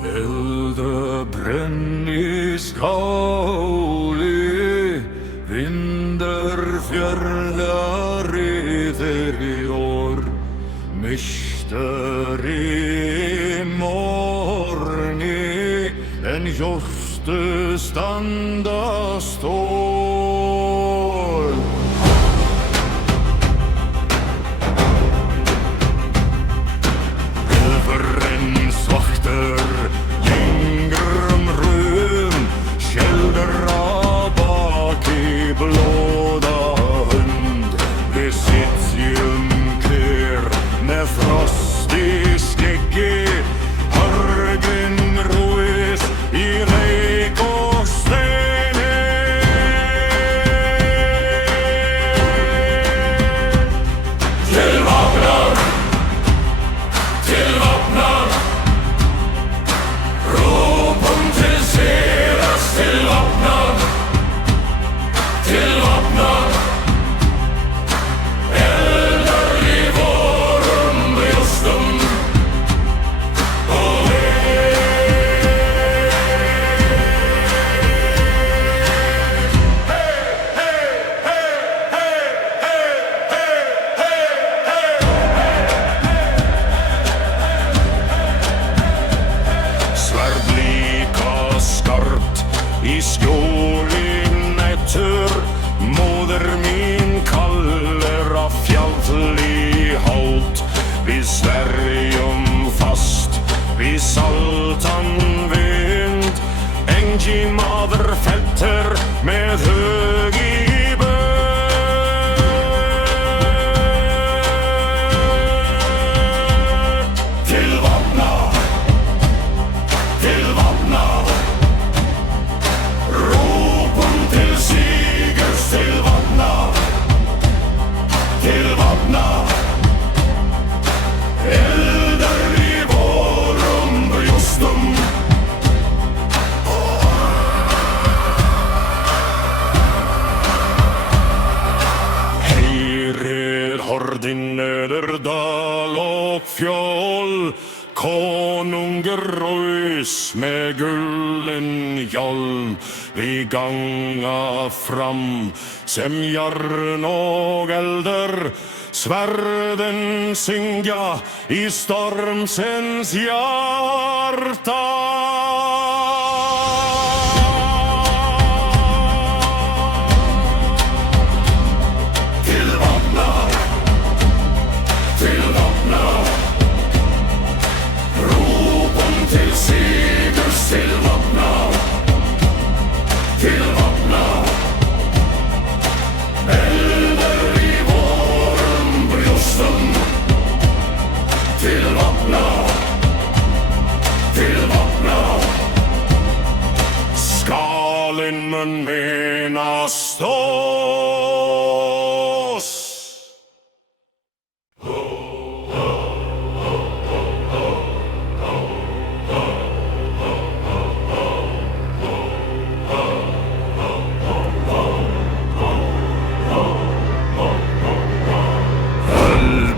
Elda brenn I skáli, vindar fjarlæri þeirri orð, mistari morgni, en hjörtu standa stól. Elfurins vakter gengrum rum, skjelder av baki blåda hund. Vi sitjum kler med frost I skeggi, hörgen ruis I reik og steini. Til vapnar, til vapnar, ropum til sigurs, til vapnar, til vapnar. Eldar I vorum brjóstum og sverd líka skarpt I skjóli nætur, móðir mín kallar af fjalli hátt. Við sverjum fast við saltan vind, engi maður fellur með hug I bön. Til vapna, til vapna, ropum til sigurs, til vapna, til vapna. Eldar I vorum brjóstum. Heyrir hordin öður dal og fjöll, konungur rauðs með gullin hjálm. Vi ganga fram sem jarn og eldur, sverden syngja I stormsens hjarta. Til vapna, til vapna, ropum til sigurs, til vapna, til vapna. Eldar I vorum brjóstum. Til vapna, til vapna. Skalinn mun minnast oss.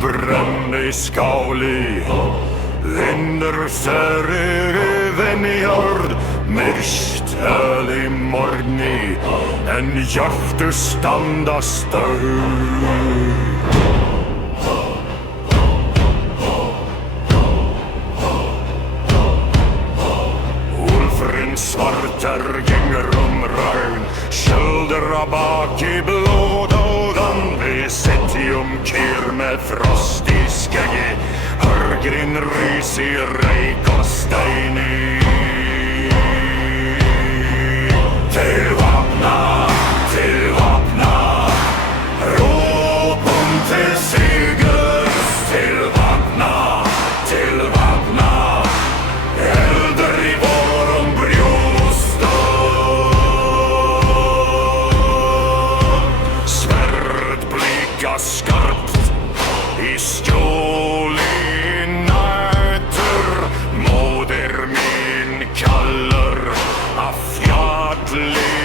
Brenn I skáli, vindur fyrir venjord, myrkt I morgni, en hjörtu standa stöð. Úlfurinn svartar gengur raun, skjöldur að baki blóðóðan. Vi sitjum kýr með frost I skeggi, hörgrin rís I reik og steini. Til vapna, ropum til sigurs, til vapna, til vapna. Eldar I vorum brjóstum. Sverd blika skarpt I skjóli nætur, móðir mín kallar af fjalli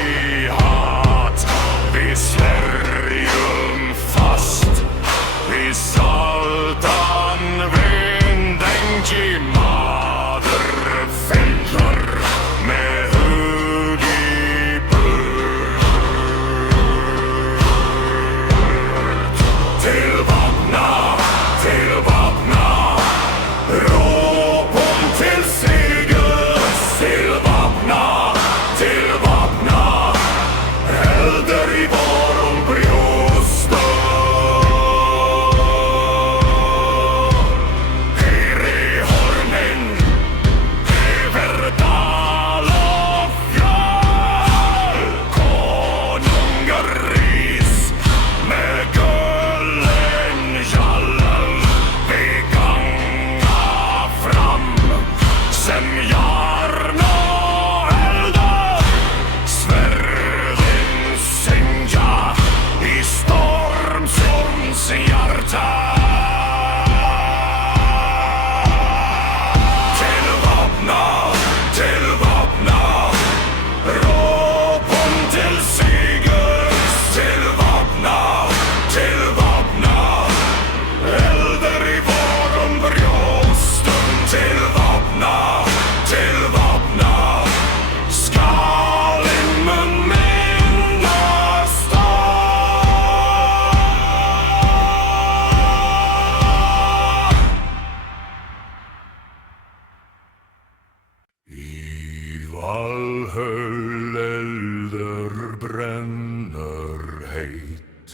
Valhöll elder bränner heit,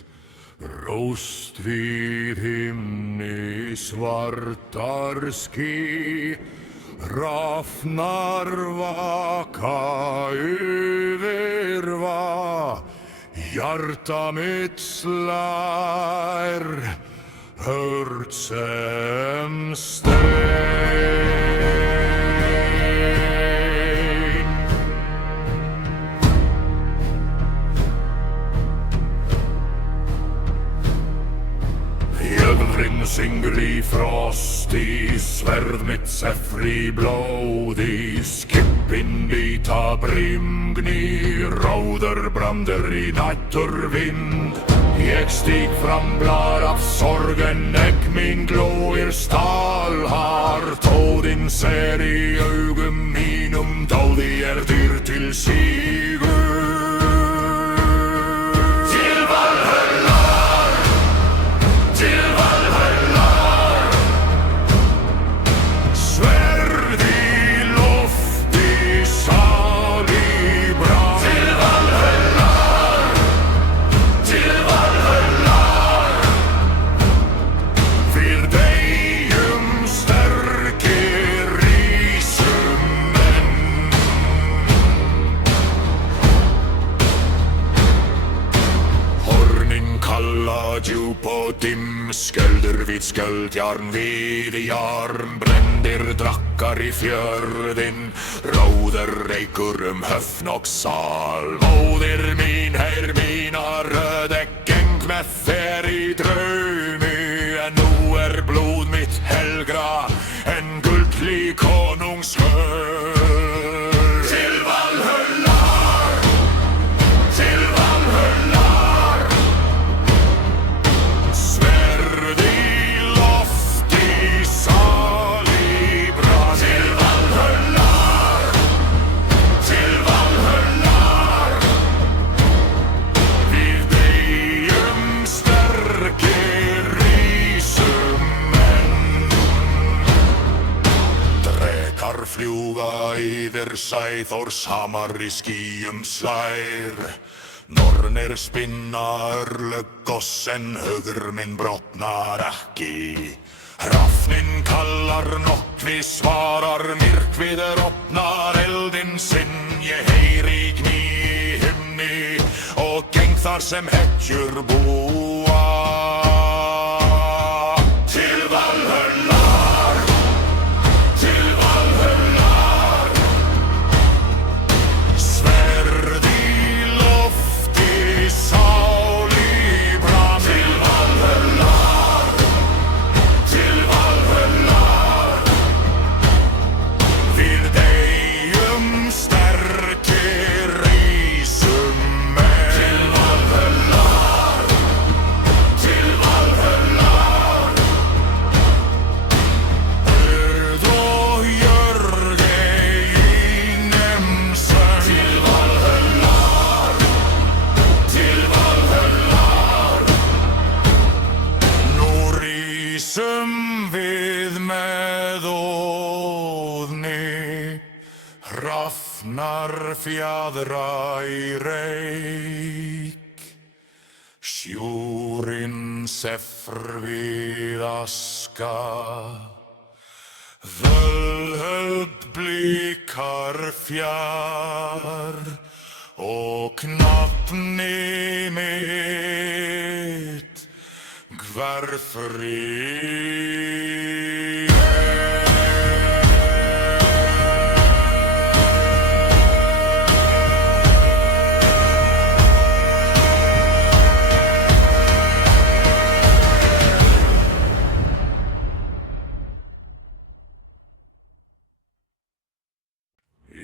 rost vid himni svartar ski, Rafnar vaka över va, hjärta mitt slår hört som sten. Jögrin synger i frost, i svärd mitt säffri blod, i skippin bita brimgni, råder brander i nättervind. Jag stig fram blad av sorgen, min glå stalhart, och din ser i ögon minum, då de dyr till sigur. På dimskölder vid sköldjarn vid jarn, bränder drackar i fjörden, råder ejkurum höfn och sal. Moder min, här mina röde gäng med färg drömme, nu är blod mitt helgra, en guldlig konungs skör. Till Valhöllar, till Valhöllar, svärd i loft i salig brand. Till Valhöllar, till Valhöllar, vid dig stärker risumen. Dräkar fluga iver sig, Thors hammar i skium slær. Norner spinna örlögossen, höger min brottnar äcki. Rafnin kallar Nokvi, svarar Myrkvider öppnar eldin sin, je heirig ni hymni, och gängthar sem hetjur boa. Till Valhöllar, till Valhöllar, svärd i loft i salig brand. Till Valhöllar, till Valhöllar, vid dig stärker risumen. Till Valhöllar, till Valhöllar, då gör det i nämsen. Till Valhöllar, till Valhöllar, nå risum vid medådni, Rafnar fjädra i reik, Sjurin säffr vid aska, Völhöld blickar fjär, och knappt ni mitt gvärfri.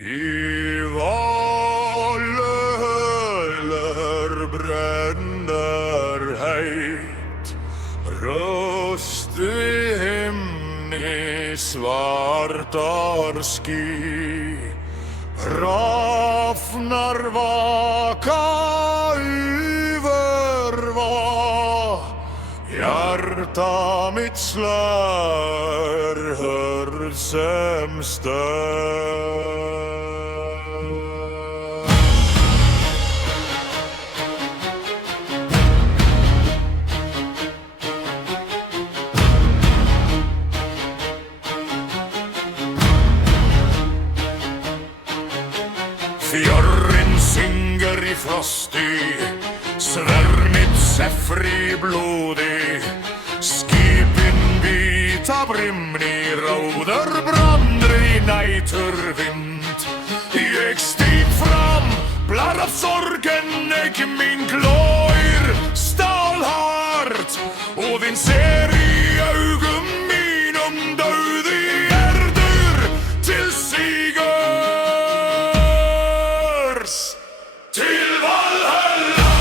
I Valhöller bränner heit, röst i himni svartar ski, Rafnar vaka över va, hjärta mitt slår hörd som stör. frosti, svärmit säffri blodig, skipin vita brimni, ráður brandri næturvind. Ég stíg fram, blar af sorgen, ekki mín glóir stálhart, og þinn ser í augum mínum dauði erdur til sigurs. Til Valhalla,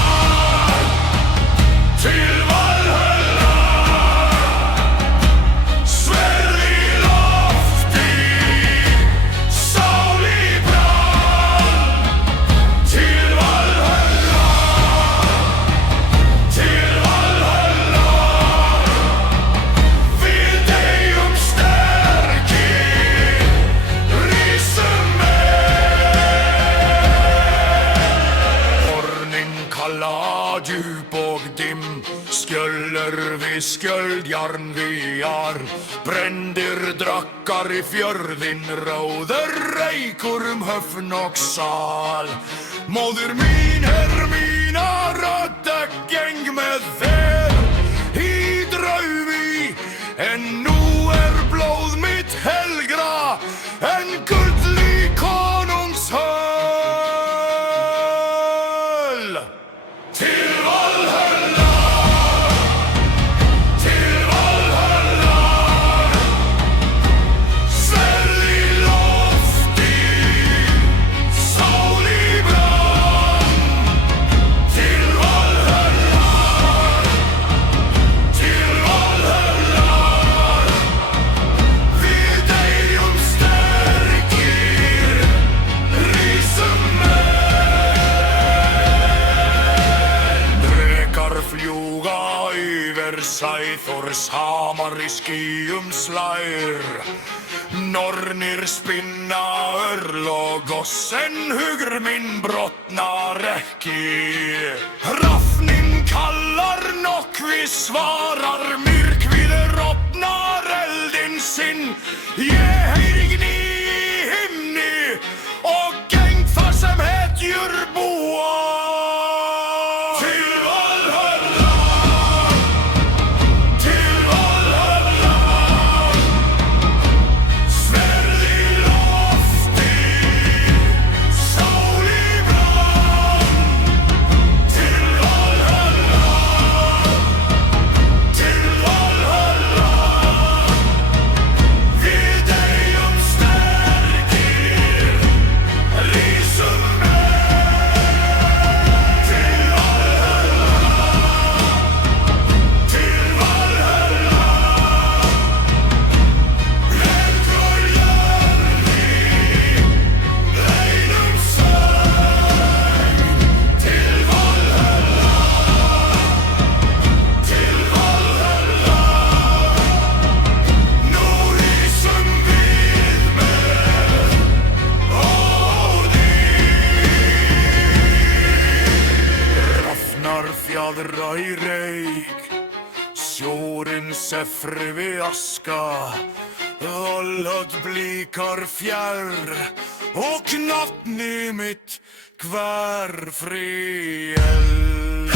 til Valhalla, sverð í lofti, sál í brann. Til Valhalla, til Valhalla, við deyjum sterkir, rísum kalla, djup og dimm, skjöldur við skjöld, jarn við jarn, brendir drakkar í fjörðin, ráður reykur höfn og sal. Móðir mín mína rödda geng með þér í draumi, en nú blóð mitt helgra en gull í konungs höll. Til Valhalla, til Valhalla, sverð í lofti, sál í brann. Til Valhalla, til Valhalla, við deyjum sterkir, rísum fljúga yfir Sæþórs hamar í skýjum slær. Nornir spinna örlög og senn hugur minn brotnar ekki. Hrafninn kallar, nokkvi svarar, myrkvið rofnar eldinn sinn. Ég heyri gný í himni og geng þar sem hetjur búa. Fjadra í reyk, sjórinn seffri við aska, allödd blíkar fjær og knafni mitt hverfri eld.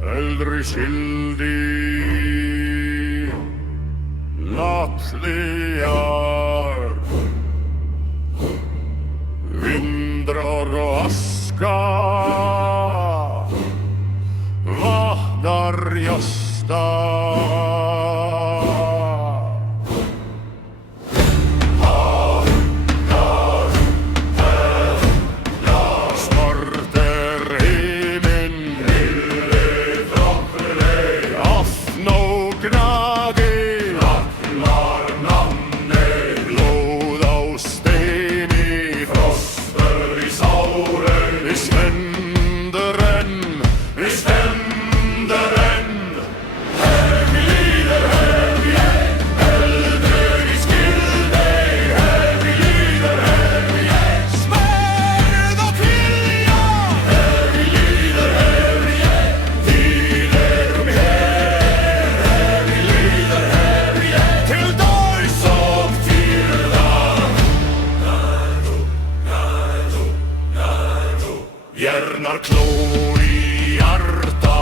Eldri skildi nattligar, vindrar og aska, vatnar jasta. Hey! Björnar kló í hjarta,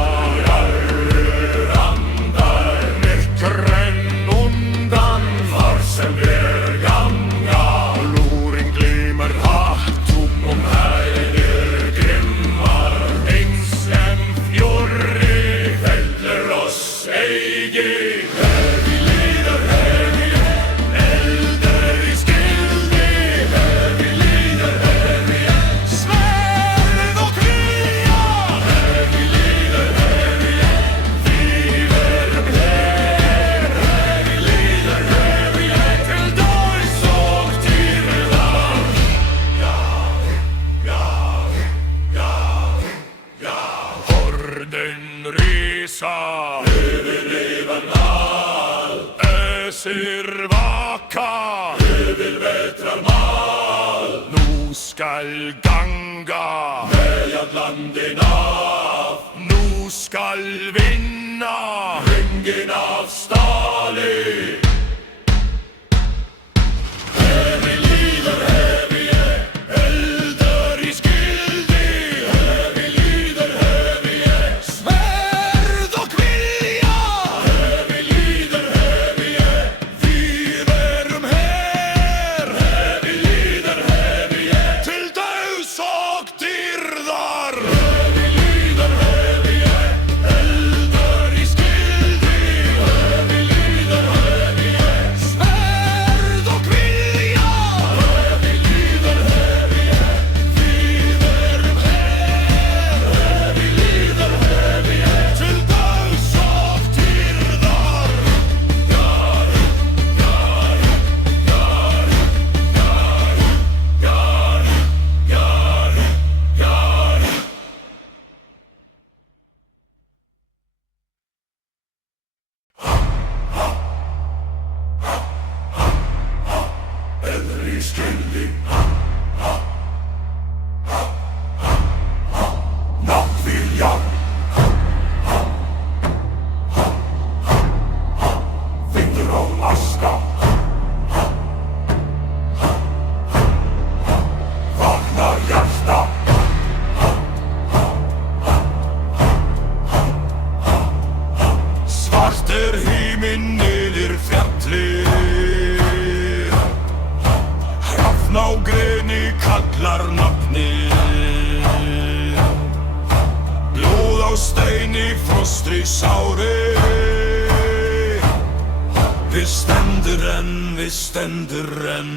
andar myrkren undan, þar sem ganga. Lúrin glimmer hatt hæðir grimmar, eins sem fjórri fellur oss eigi. Hefi líður hefi, eldur í skildi. Hefi líður hefi, sverð og kvíja. Hefi líður hefi, við erum her. Hefi líður hefi, til dóis og dýrðar. Horden risa yfir lífanal, össur vaka yfir vetrarmal. Nú skal ganga meðan landin af, nú skal vinna hringin af stali. Hefi líður hefi, eldur í skildi. Hefi líður hefi, sverð og kvíja. Hefi líður hefi, við erum her. Hefi líður hefi, til dauðs og dýrðar. Hefi líður hefi, eldur í skildi. Hefi líður hefi, sverð og kvíja. Hefi líður hefi, við erum her. Hefi líður hefi, til dauðs og dýrðar. Eldri skildi, náttvilja. Vindur á aska, vaknar hjarta. Svartur himinn niður fjallið, hrafn á greni kallar nafnið. Blóð á steini, frostri sári. Við stendur enn, við stendur enn.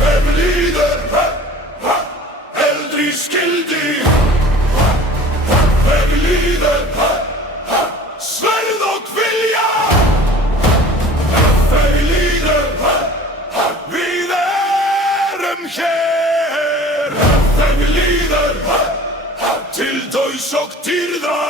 Hefi líður, eldri skildi. Hefi líður, sverð og vilja. Hefi líður, við erum hér. Hefi líður, til dauðs og dýrðar.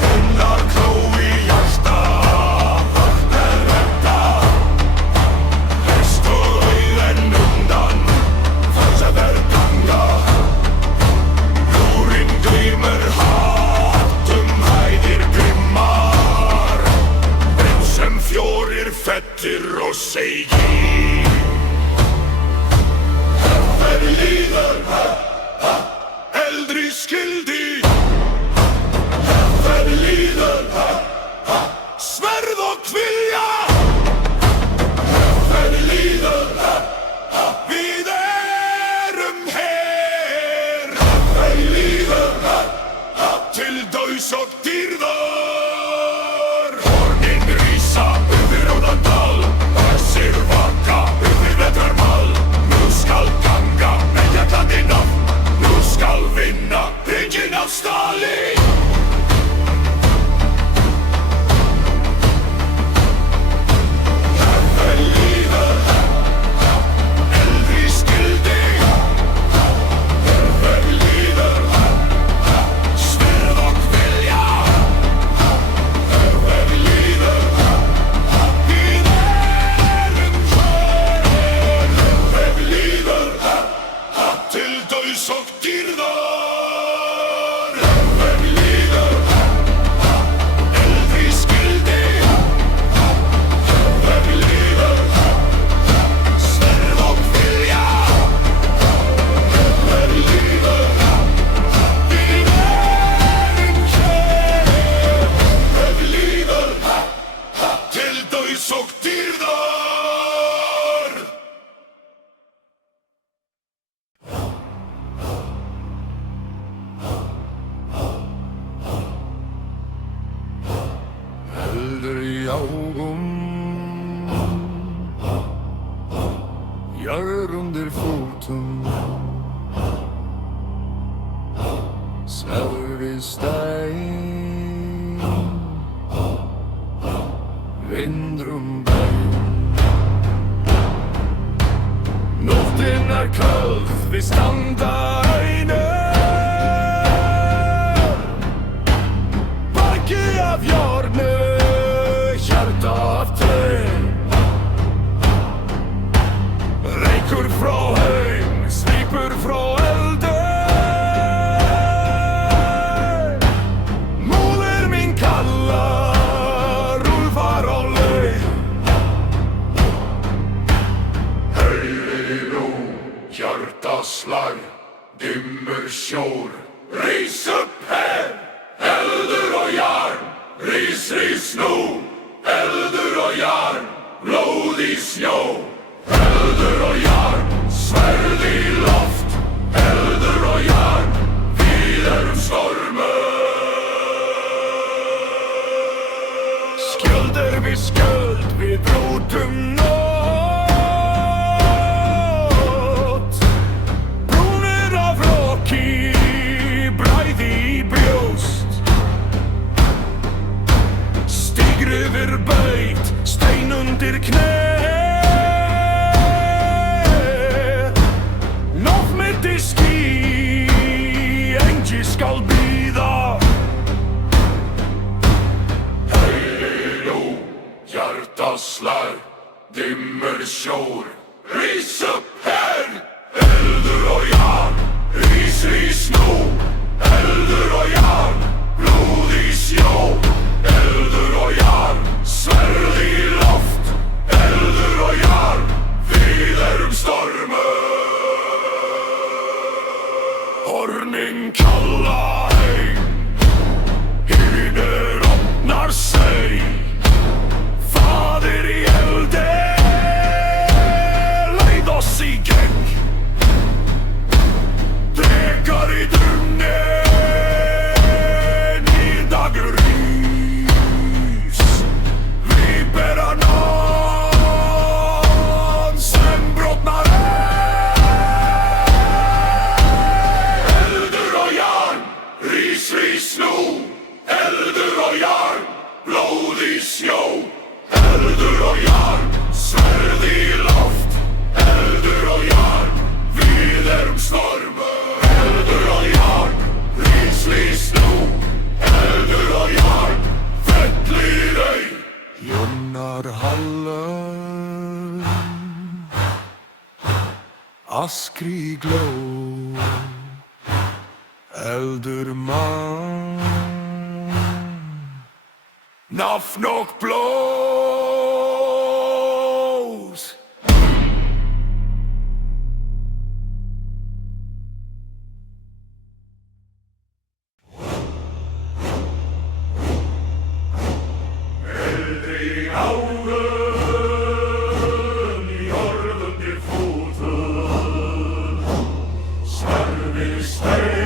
Hinnar kló í hjarta, vaknar redda. Hest og auðen undan, þar sem ganga. Lúrin glimmer hatt hæðir grimmar, eins sem fjórir fettir og seigi. Hefi líður, eldri skildi. Hefi líður, sverð og kvíja. Hefi líður, við erum her. Hefi líður, til dauðs og dýrðar. Hornin rísa yfir róðan dal, össur vaka eldur í augum, jörð undir fótum, svefur við stein, vindur bein. Nóttin köld, við standa einir, bakki af járni, hjarta af tré. Reykur frá heim, svipur frá eldi, móðir mín kallar, úlfar á leið. Heyri nú hjartaslag, dimmur sjór, rís upp her, eldur og jarn, rís, rís nú, eldur og jarn, blóð í snjó. Eldur og jarn, sverð í loft, eldur og jarn, við erum stormur. Skjöld við skjöld, við brútum nótt, brúnir af roki, bræði í brjóst. Stígur yfir beit, stein undir kné, skal bíða. Heyri nú hjartaslag, dimmur sjór, rís upp her, eldur og jarn, rís, rís nú, eldur og jarn, blóð í snjó. Eldur og jarn, sverð í loft, eldur og jarn, við erum stormur. Hornin kalla heim, hinir opnar sig, faðir í eldi, leið oss í gegn. Drekar í drunni, nýr dagur rís, við bera namn sem brotnar. Rís nú, eldur og jarn, blóð í snjó. Eldur og jarn, sverð í loft, eldur og jarn, við erum stormur. Eldur og jarn, rís, rís nú, eldur og jarn, fellir ei. Jónar hallum, askri gló, eldur mann, nafn og blóð. Eldur í augum, jörð undir fótum, svefur við stein,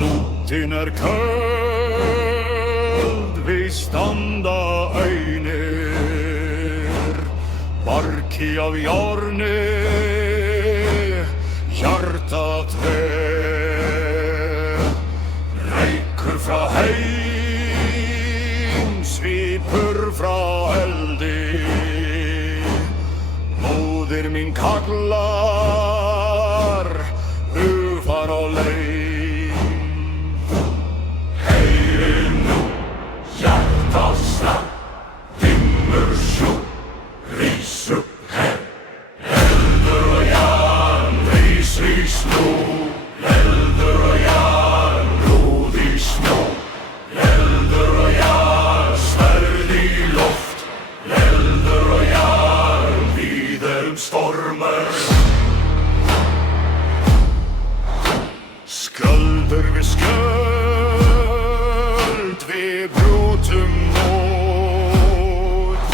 nóttin köld, við standa einir, barki af járni, hjarta tré. Reykur frá heim, svipur frá eldi, móðir mín kallar, úlfar á leið. Hjartaslag, dimmur sjór, rís upp her, eldur og jarn, rís, rís nú, eldur og jarn, blóð í snjó. Eldur og jarn, sverð í loft, eldur og jarn, við erum stormur. Sköldur við skjöld, við brútum nótt,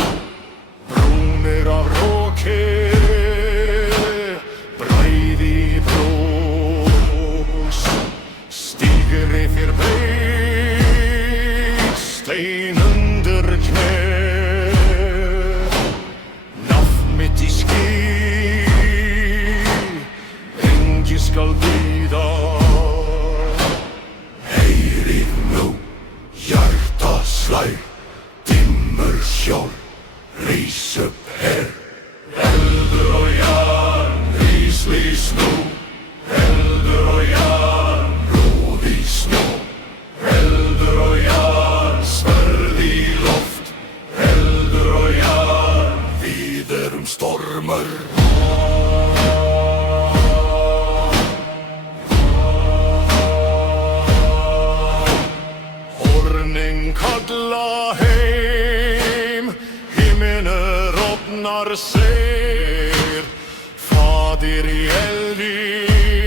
brúnir af roki, bræði í brjóst. Gunnar ser fadir i eldir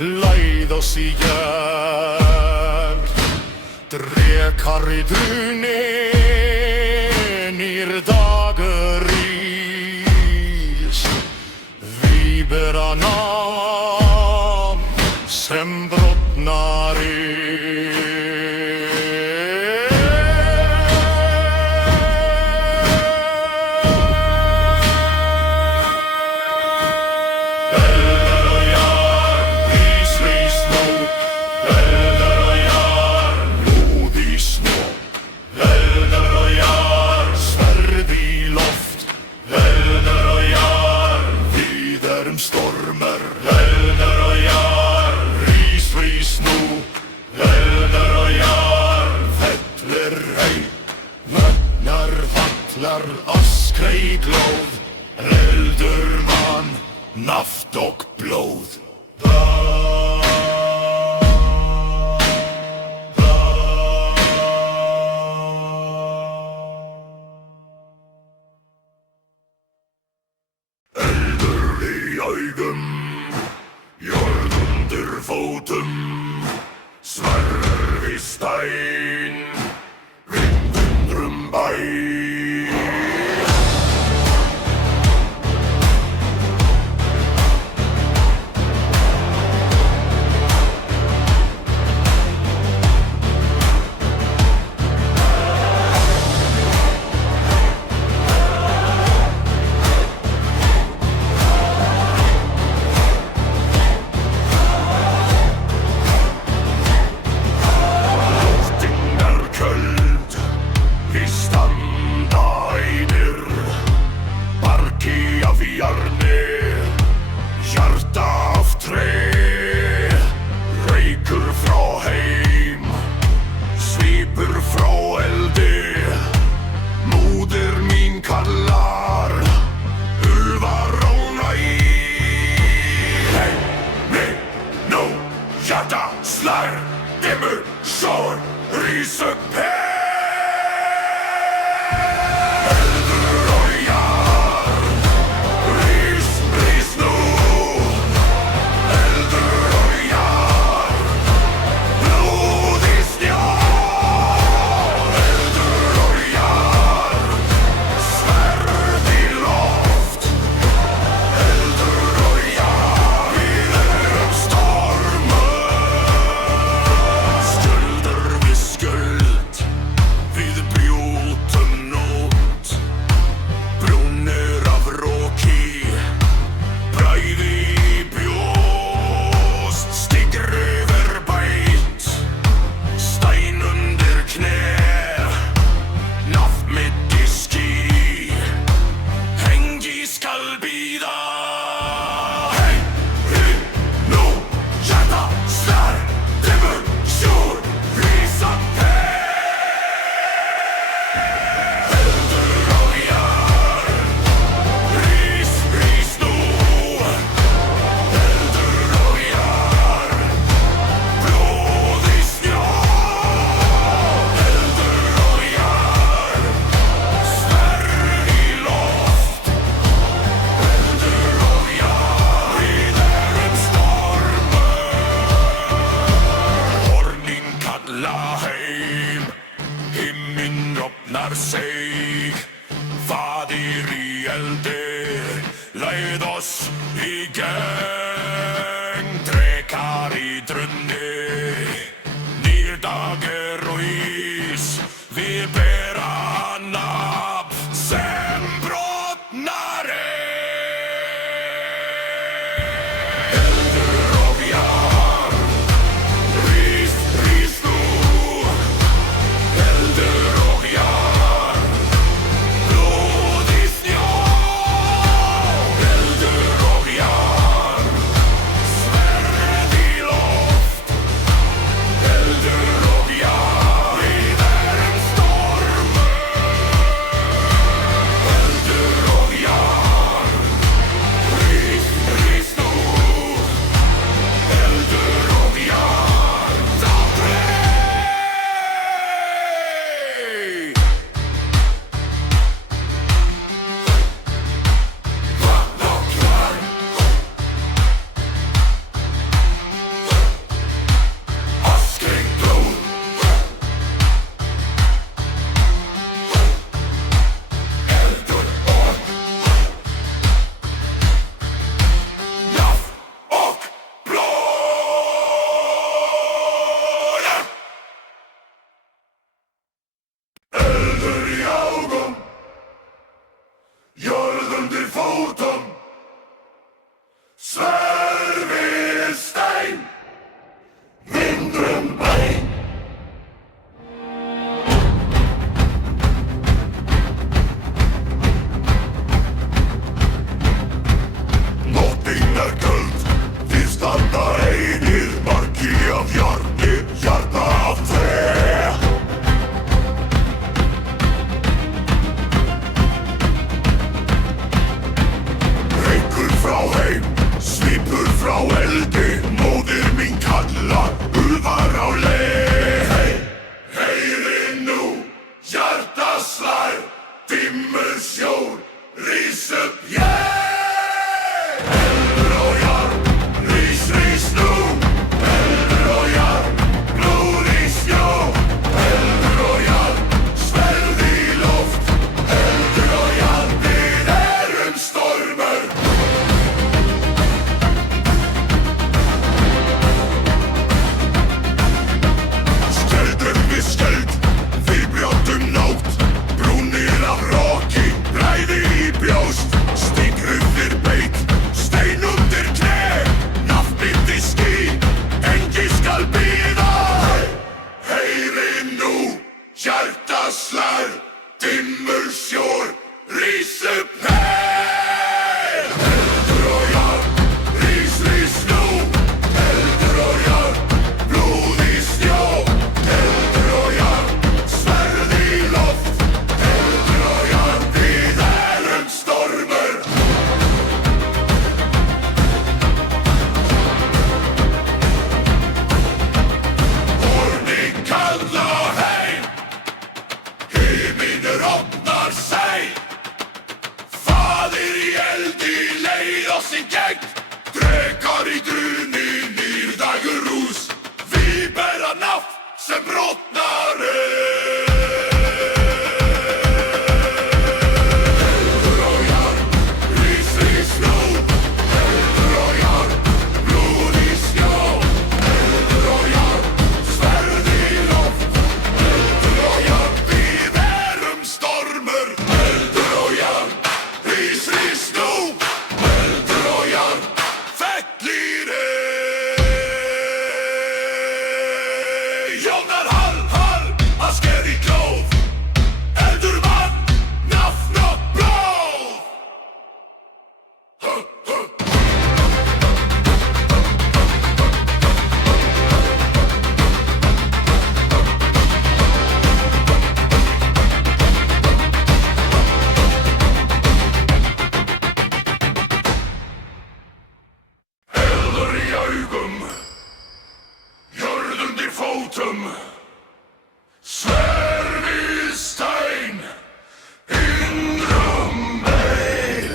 leid oss i jern. Drekar i drunenir dageris vi bera nam sem brottnar i. Stormer, helder og jar, risvis nå, helder og jar, fettler hei, møtnar fattlar, askrei glóð, helder man, naft og blóð. Jord under foten, sverr i stein, vinden rumbein. Slær, dimmer, sår, rys upp her. Helder og jar, rys nå. Helder og jar, blodig stjær. Helder og jar, sverd i loft. Helder og jar, i den stormen. brottnare. Svervistein hindrum mig.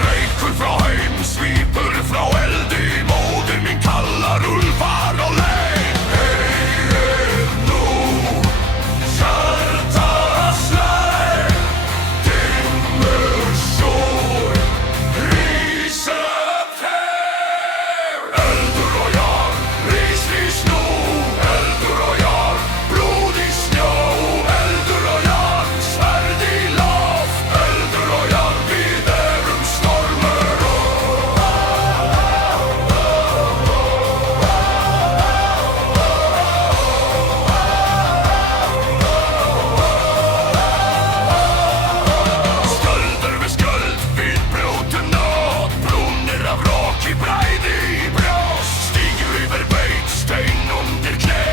Røykur fra heim, sviper fra eld I moder min kallar ulvar og leir. Hei nå, hjarta slær, dimmer sår, rise fer. Eldur og jar, ris nå, eldur og jar, blod I snjå, eldur og jar, sverd I loft, eldur og jar, vid stormer. Skölder ved skuld, vid broten nåd, brunner av rak I breid I bröst. Stiger över beit, stein under knä,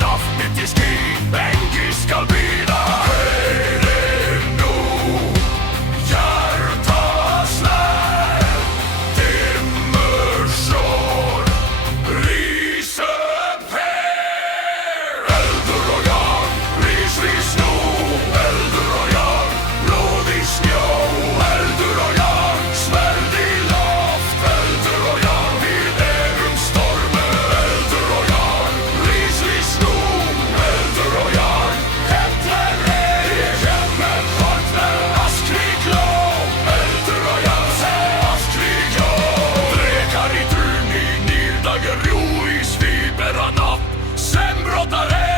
naft mitt I ski, Bengi skal bida. Hei nå, hjarta slær, dimmer sår, rise fer. Eldur og jar, ris nå, eldur og jar, blod I snjå, eldur og jar, sverd I loft, eldur og jar, vid stormer. Eldur og jar, ris nå, eldur og jar, hettler kjemmer partner, askrig lov, eldur og jar, se askrig lov. Drekar I drun I nirdager ro I sviper av natt, sem brottar hei.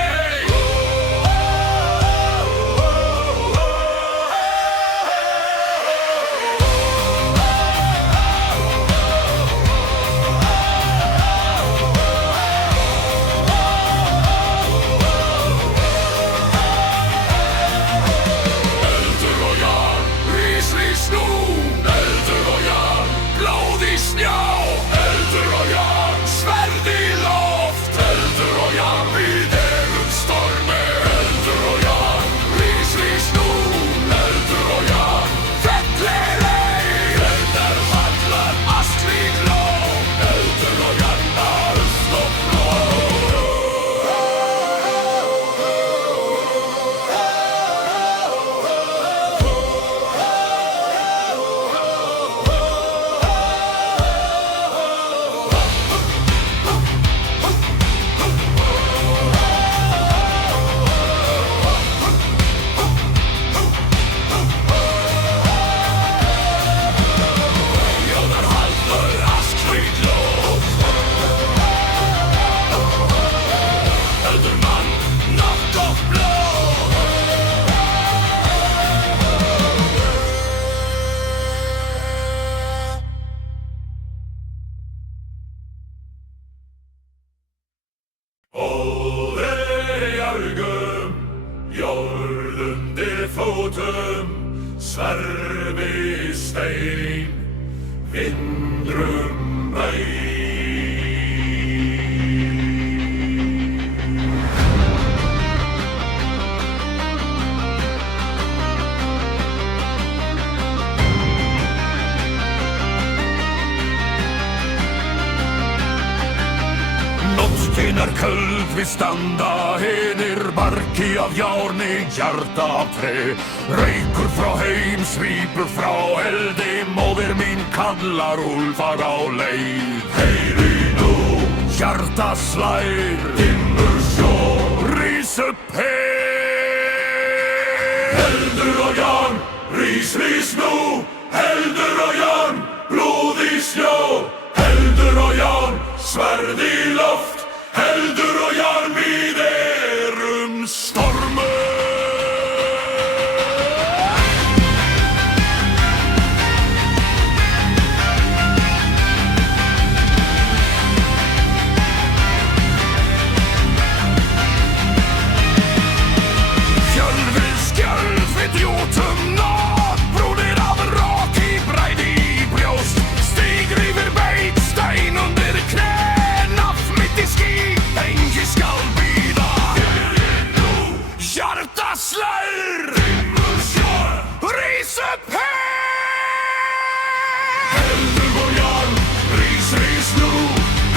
Eldur og jar, ris nå, eldur og jar, blod I snjå, eldur og jar, sverd I loft, eldur og jar, vid stormer. Eldur og jar, ris nå, eldur og jar, fettler elder fattlar, askrig lov, eldur og jar, luft og Jorden fotum, Svervistein, vindrum mig. Nóttin köld við standa hinir barki af járni, hjarta af tré. Reykur frá heim, svipur frá eldi, móðir mín kallar úlfar á leið. Heyri nú, hjarta slær, dimmur sjó, rís upp Heldur og járn, rís, rís nú. Heldur og járn, blóð í snjó. Heldur og járn, sverð í loft. Heldur og járn, við erum stormur. Fjölvið skjölv við drjótum nótt, brúnir af rak í bræði í brjóst. Stig rifir beit, stein undir knän, af mitt í ský, engi skal bíða. Fyrir nú, hjarta slær, dimmur sjó, rís upp Heldur og járn, rís, rís nú.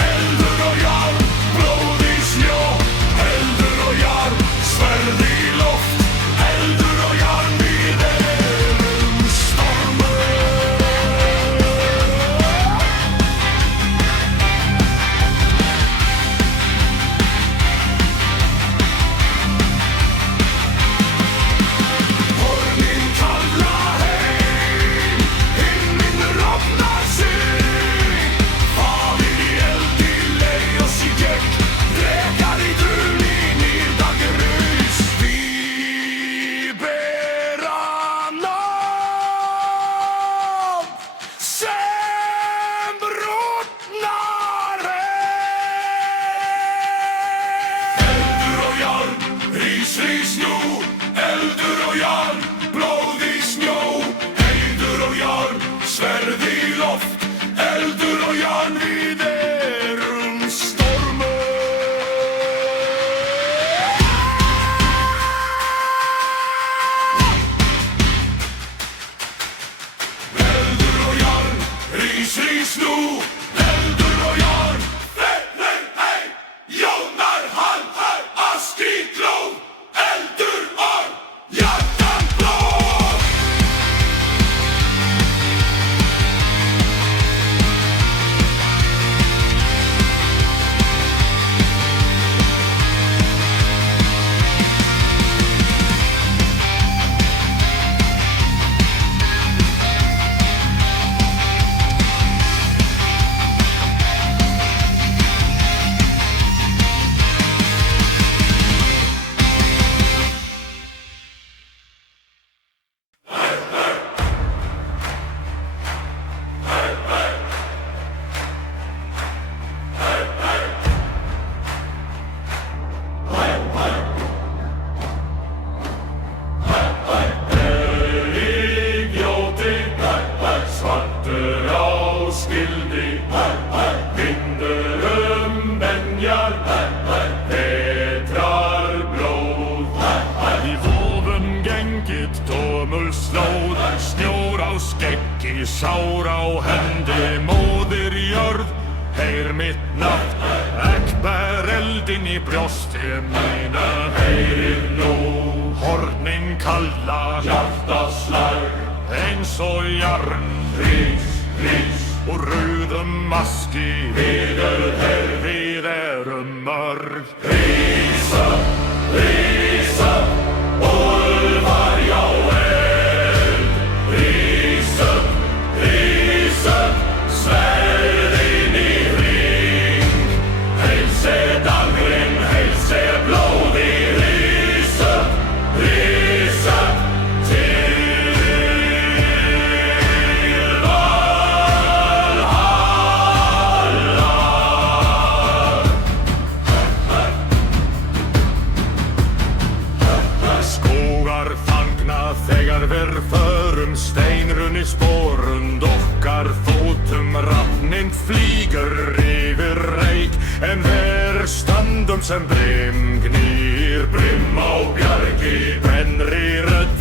Heldur og járn, blóð í snjó. Heldur og járn, sverð í loft. Heldur og járn, við erum stormur. Hornin kalla heim, himinn rofnar sig. Faðir í eldi leið oss í gegn, drekar í druni nýrdag raus. Við bera nafn sem brotnar Heldur og járn, rís, rís nú. Eldur og járn, blóð í snjó. Heiður og járn, sverð í loft. Eldur og járn, við erum stormur. Eldur og járn, rís, rís nú. Eldur og járn, hei, jónar hann, aski glóð. Eldur og hjartan blóð. Svartur á skildi, vindur benjar, vetrar blóð. Í vofum gengið tómul slóð, snjór á skeggi, sár á hendi. Móðir jörð, heyr mitt nafn, ekber eldinn í brjósti mínu. Heyrir nú, hornin kalla, hjarta slær, eins og jarn. Rís, rís, úr rauðum maski, við erum mörg. Rís upp, úlfar já eld. Rís upp, sverðin í hring. Heilse dagrinn, heilse blóði. Rís upp, þegar við förum steinrunni sporund okkar fótum. Rafnind flýgur yfir reik, en við stöndum sem brim gnýr. Brim á bjargi, brennri rödd,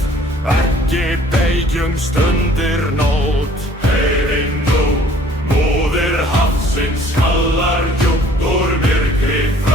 ekki beigjumst undir nót. Heyrinn nú, móðir hafsins kallar djúpt úr myrkri frá.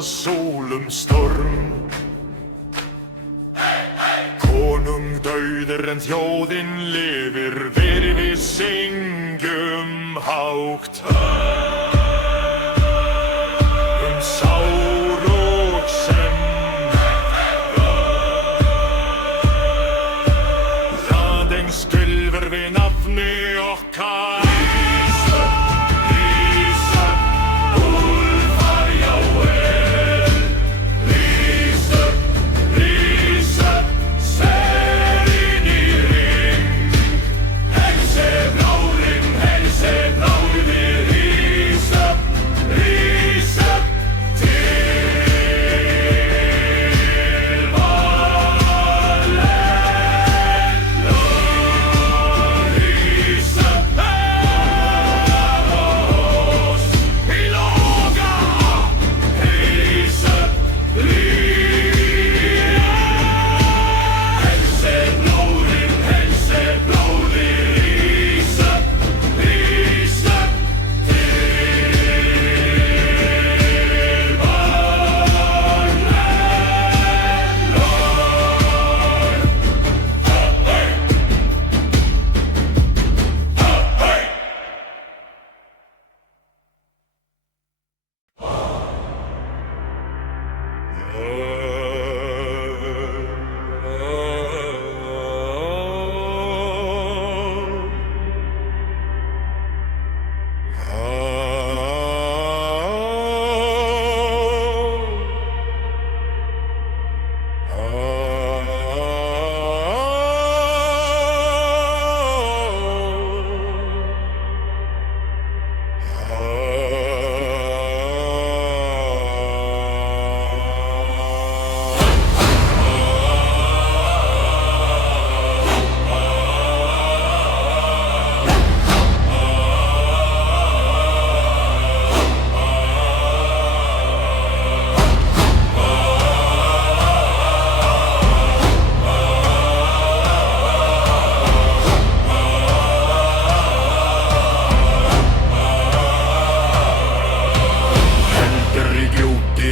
og storm. Konung dauður en þjóðin lifir, við syngjum hátt. Sár og semd, landinn skilfur við nafni okkar.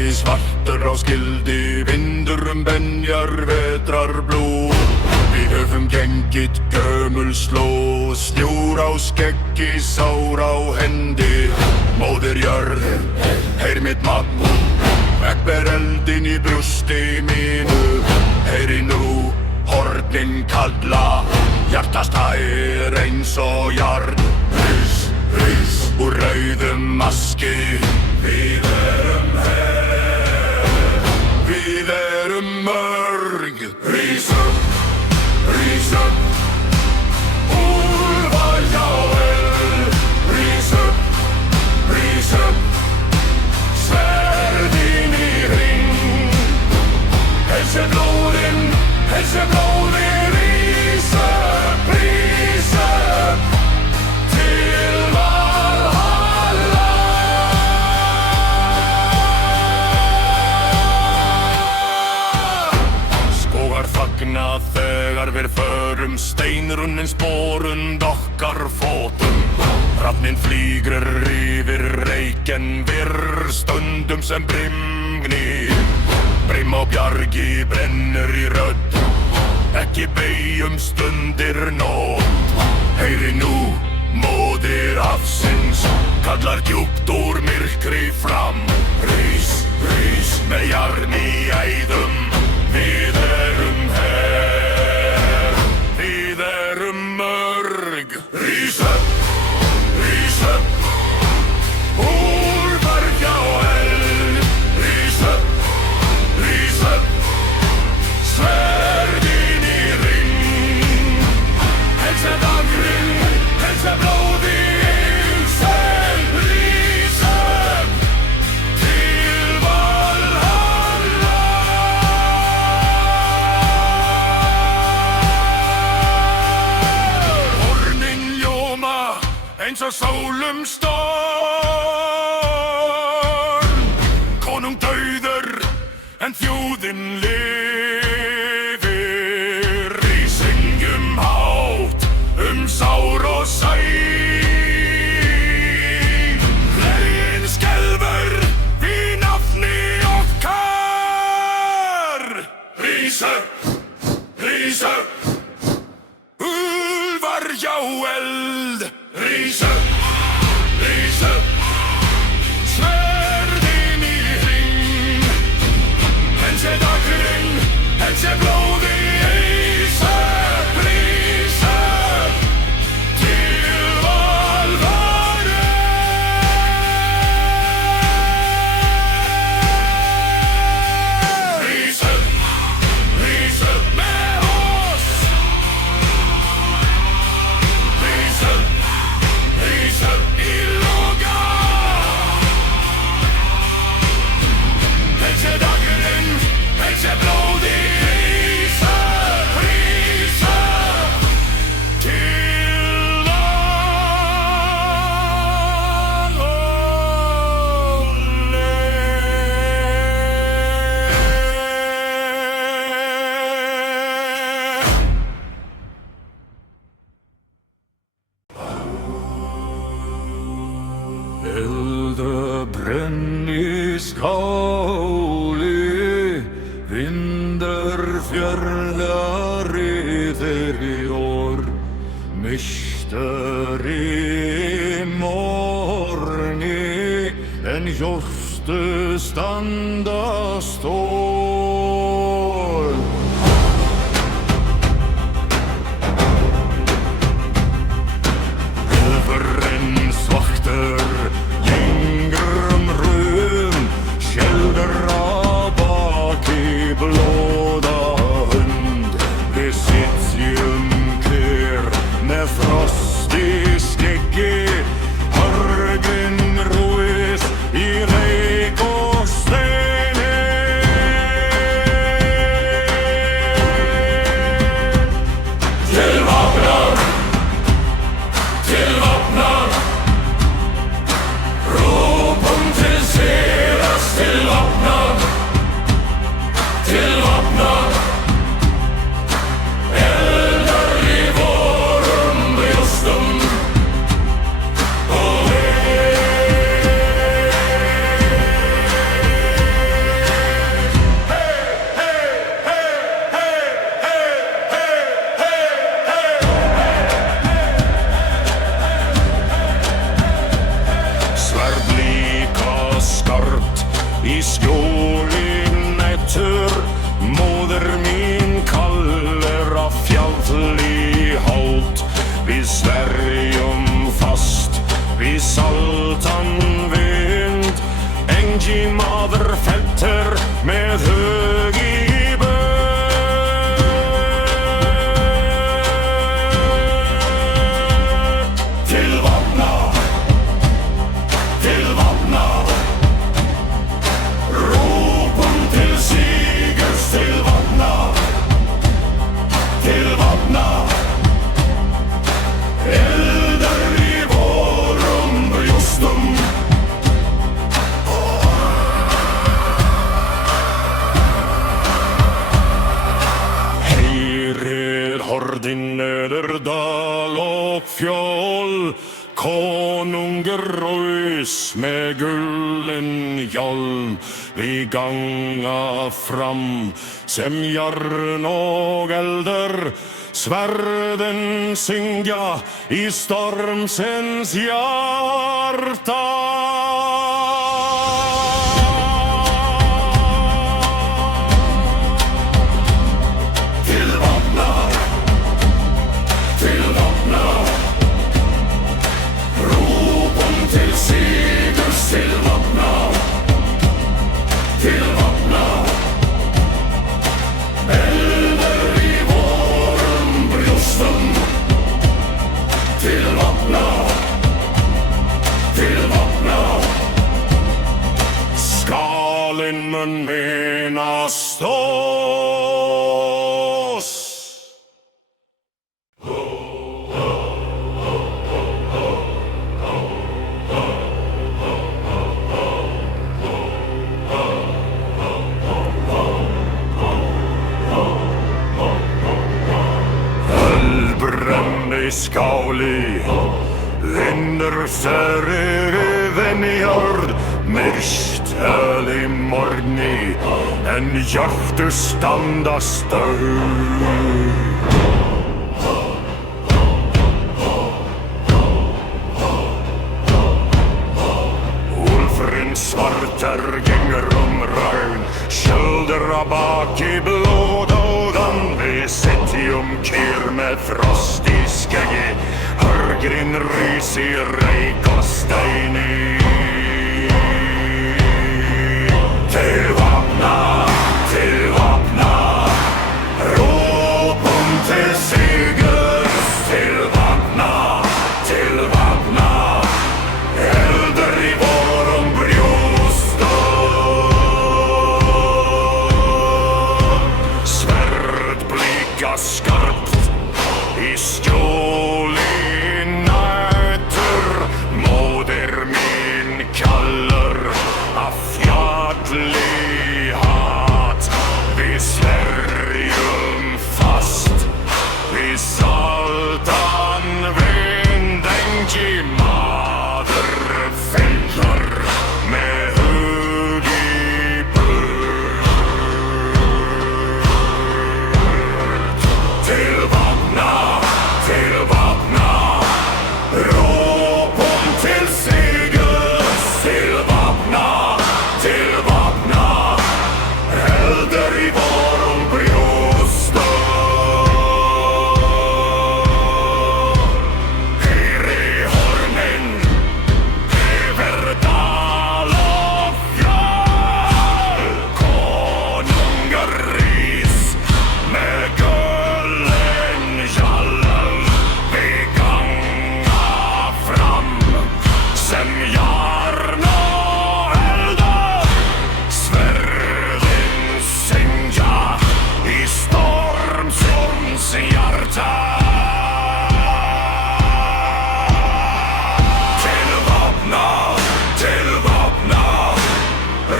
Svartur á skildi, vindur benjar vetrar blú. Við höfum gengið gömul slóð, snjór á skeggi, sár á hendi. Móðir jörð, heyr mitt magn, vegber eldin í brjósti mínu. Heyri nú hornin kalla, hjartastær eins og járn. Rís, rís úr rauðum maski, við erum her. Við erum mörg. Rís upp, úlfar hjá eld. Rís upp, sverðin í hring. Helse blóðin, rís upp, til Valhalla. Fagna þegar við förum, steinrunnin sporund okkar fótum. Hrafninn flýgur yfir reykinn, virr stundum sem brimgnýr. Brim á bjargi brennur í rödd, ekki beygjum stundir nótt. Heyri nú, móðir hafsins, kallar djúpt úr myrkri fram. Rís, með jarn í æðum, við erum her. Við erum mörg. Rís upp, úlfar hjá eld. Rís upp, sverðin í ring. Helse dagrinn, helse blóði ilsel. Rís upp, til Valhalla. Hornin ljóma eins og sólum storm. Konung dauður en þjóðin lifir. Við syngjum hátt sár og sæl. Gleðin skelfur í nafni okkar. Rise upp, rise upp. Ulvar já eld. Rise upp, rise upp. Sverðin í hring. Hense dagurinn, hense blóði. Rise upp, rise upp. Til valvaru. Rise upp með oss. Rise upp í loga. Hense dagurinn, hense blóði. Rise upp til Elda brenn í skáli, vindar fjarlæri þeirri orð, mistari morgni, en hjörtu standa stól. Elfurinn svaktur gengrum rum, skjöldur á baki blóða hund. Við sitjum kyrr með frost í skeggi, horgin rúis í reyk og steini. Til vopna, til vopna. Rópum til sigurs, til vopna, til vopna. Eldar í vorum brjóstum. Og sverd líka skart í skjóli nætur. Móðir mín kallar á fjalli hátt. Við sverjum fast við saltan vind. Engin maður feltur með hug í bög. Til vopna, til vopna. Rópum til sigurs, til vopna, til vopna. Eldar í vorum brjóstum. Heyrið hordinn niður dal og fjöll, konungur raus með gullin hjálm. Við ganga fram sem jarn og eldur, sverðin syngja í stormsins hjarta. Til vopna, til vopna. Rópum til sigurs, til vopna, til vopna. Eldar í vorum brjóstum. Til vopna, til vopna. Skalinn mun minnast oss. Skáli, vindur störri venjord, myrkt early morgni en hjärtu standa stöð. Ulfrin svarter gänger raun, skjöldra bak i blådådan. Vi setium kyr med frost i skeggi, Hörgrin rys i reik og steini. Til vapna, ropum til sigurs. Til vapna, elder i vårum brjóstad. Svärd blika skarpt i skjóli nætur. Móðir mín kallar af fjalli hat. Vi sverjum fast vi saltan vindengi. Maður fyllar med hug i burt. Til vapna, ropum til sigurs. Til vapna, elder i vårum brjóstad. Heyri hornin yfir dal og fjall. Konungar rís með gullen hjall. Vi ganga fram sem jarn og eldar. Sverðin syngja í stormsins hjarta. Til vapna,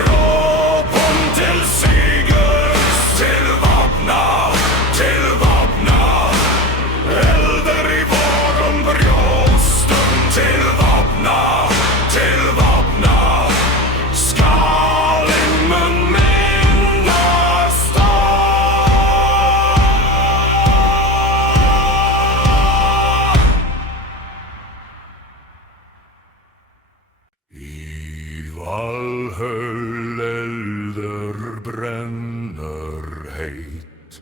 ropum til sigurs. Til vapna, elder i vårum brjóstum. Til vapna, skal ingen minnast á. I Valhöll eldur brennur heit.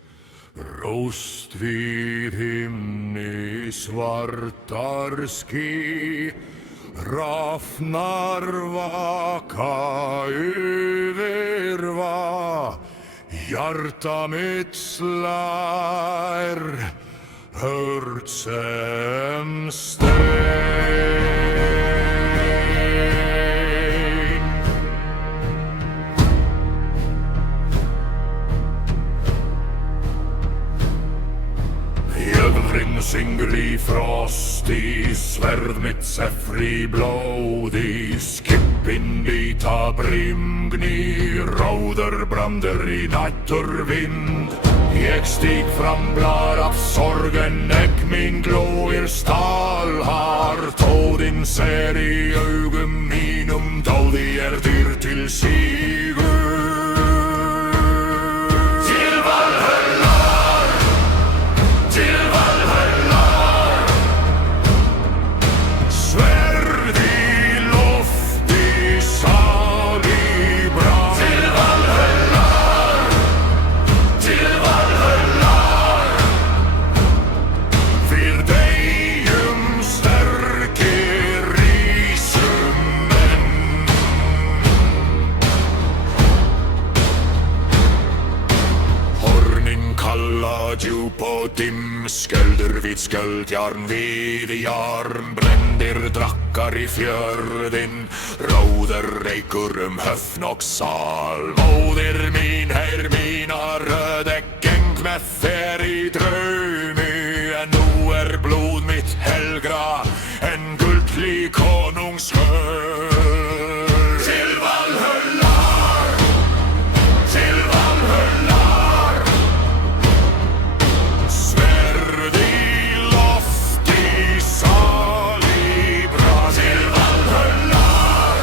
Róst við himni svartar ský. Rafnar vaka yfirva. Hjarta mitt slær hört sem stein. Jögulinn syngur í frosti, sverð mitt seffri blóði. Skippin bita brimgni, róður brandur í næturvind. Ég stíg fram blár af sorgen, egg mín glóir stálhart. Óðinn ser í augum mínum, dáði dyr til sigur. Djúp og dimm, sköldur við skjöldjarn við jarn. Brendir drakkar í fjörðinn, róður reykur höfn og sal. Móðir mín, heyr mína röde geng með þér í draumi. En nú blóð mitt helgra en gullli konungsköld. Til Valhöllar, sverð í lofti salíbra. Til Valhöllar,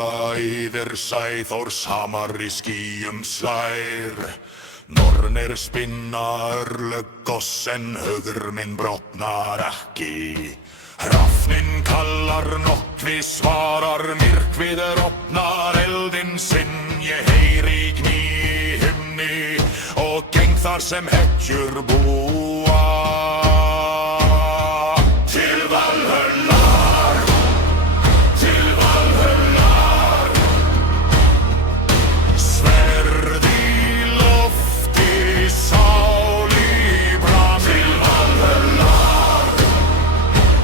fluga yfir Sæþórshamar í skýjum slær. Nornir spinna örlög goss en hugur minn brotnar ekki. Hrafninn kallar nokkvi svarar myrkvið opnar eldinn sinn. Ég heyri gný í himni og geng þar sem hetjur búa. Til Valhöllar, til Valhöllar. Sverð í lofti, sál í bram. Til Valhöllar,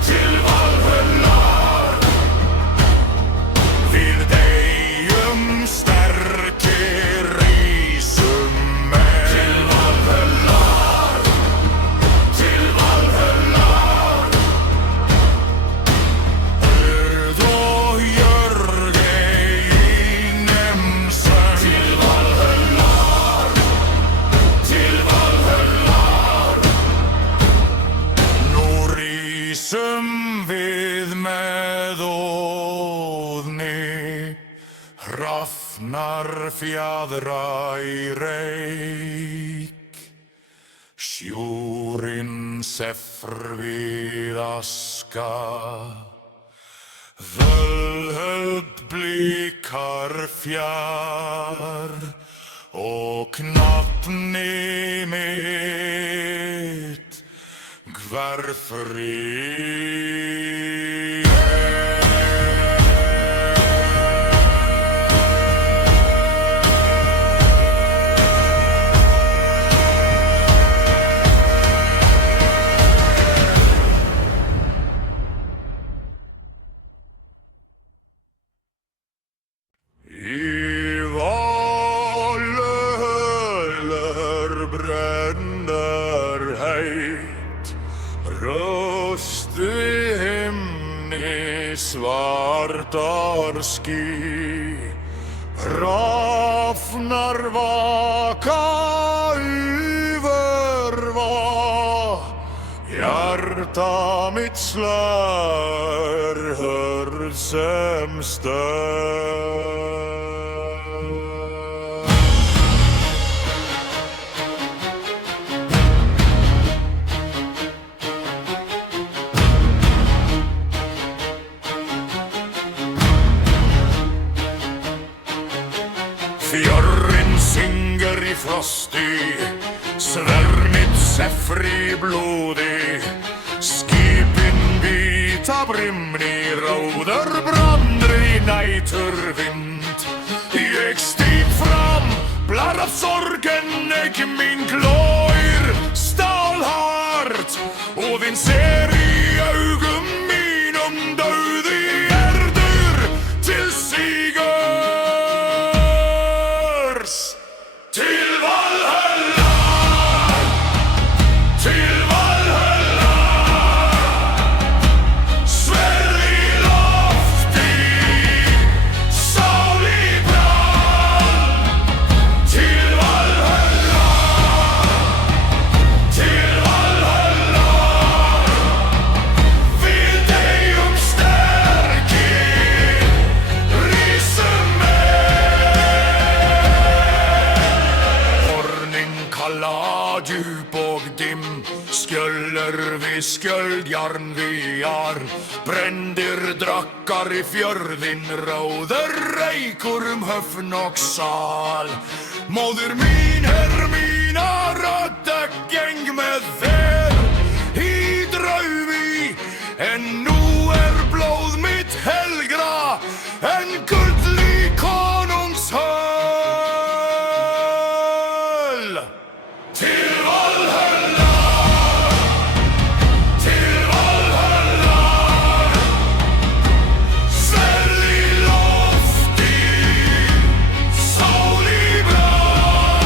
til Valhöllar. Við deyjum sterkir rísum með. Til Valhöllar, til Valhöllar. Urð og jörgei í nemsöng. Til Valhöllar, til Valhöllar. Nú rísum við með óðni, hrafnar fjaðra í reik. Sjúrin sefr við aska, völhöld blikar fjær og nafni mitt hverfur í Valhöller brenner heit, röst við himni svartar ský. Hrafnar vaka yfir vatn, hjarta mitt slær hörð sem stöð. Fjörrin syngur í frosti, sverð mitt sefr í blóði. Skipin bíta brimni, ráður brandri næturvind. Ég stíg fram, blár af sorgen, ekki mín glóir stálhart. Og þinn ser í augum mínum dauði erdur til sigurs. Til Valhöllar, til Valhöllar. Sverð í lofti, sál í bram. Til Valhöllar, til Valhöllar. Við deyjum sterkir rísum með. Morning kalla djúp og dimm, skjöllur við skjöld, jarn við jarn. Brendir drakkar í fjörðinn, ráður reykur höfn og sal. Móðir mín, mína rödd geng með þér í draumi. En nú blóð mitt helgra en gull í konungshöll. Til Valhöllar, til Valhöllar. Sverð í lofti, sál í bram.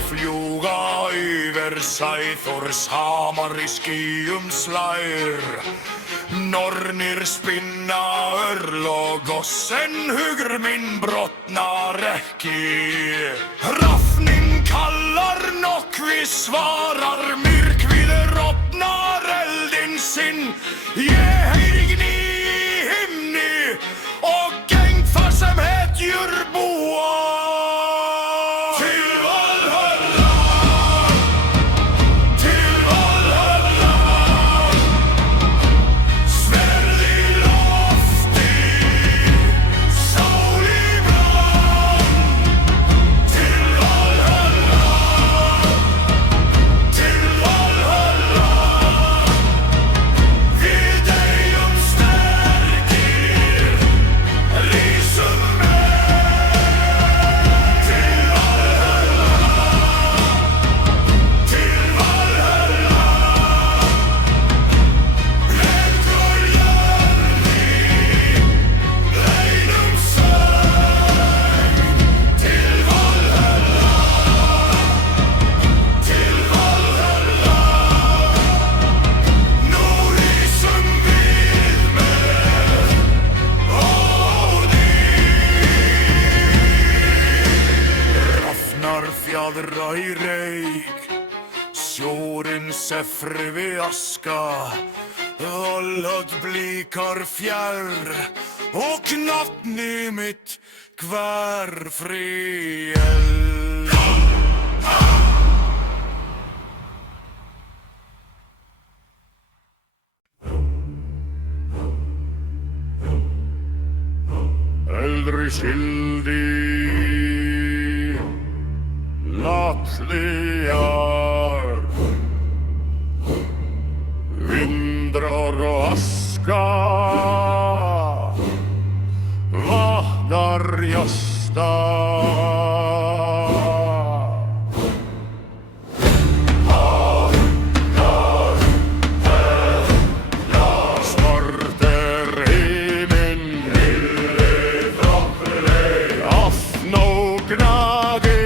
fljúga yfir Sæþórshamar í skýjum slær. Nornir spinna örlög og hugur minn brotnar ekki. Rafnin kallar, nokkvi svarar, myrkviður opnar eldin sinn. Ég heyri gný í himni og geng þar sem hetjur búa. Fjadra í reik, sjórinn sefri við aska, og blíkar fjær og knafni mitt hverfri eld. Eldri skildi Latliar, vindrar og aska, vatnar jasta. Snart himinn, afn og gnagi.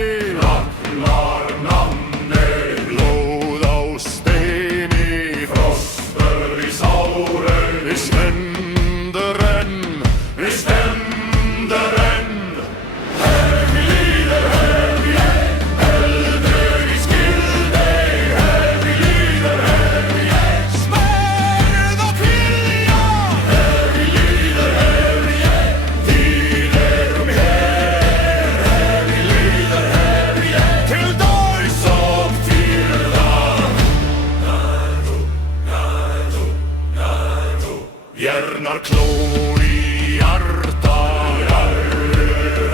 Björnar klór í hjarta,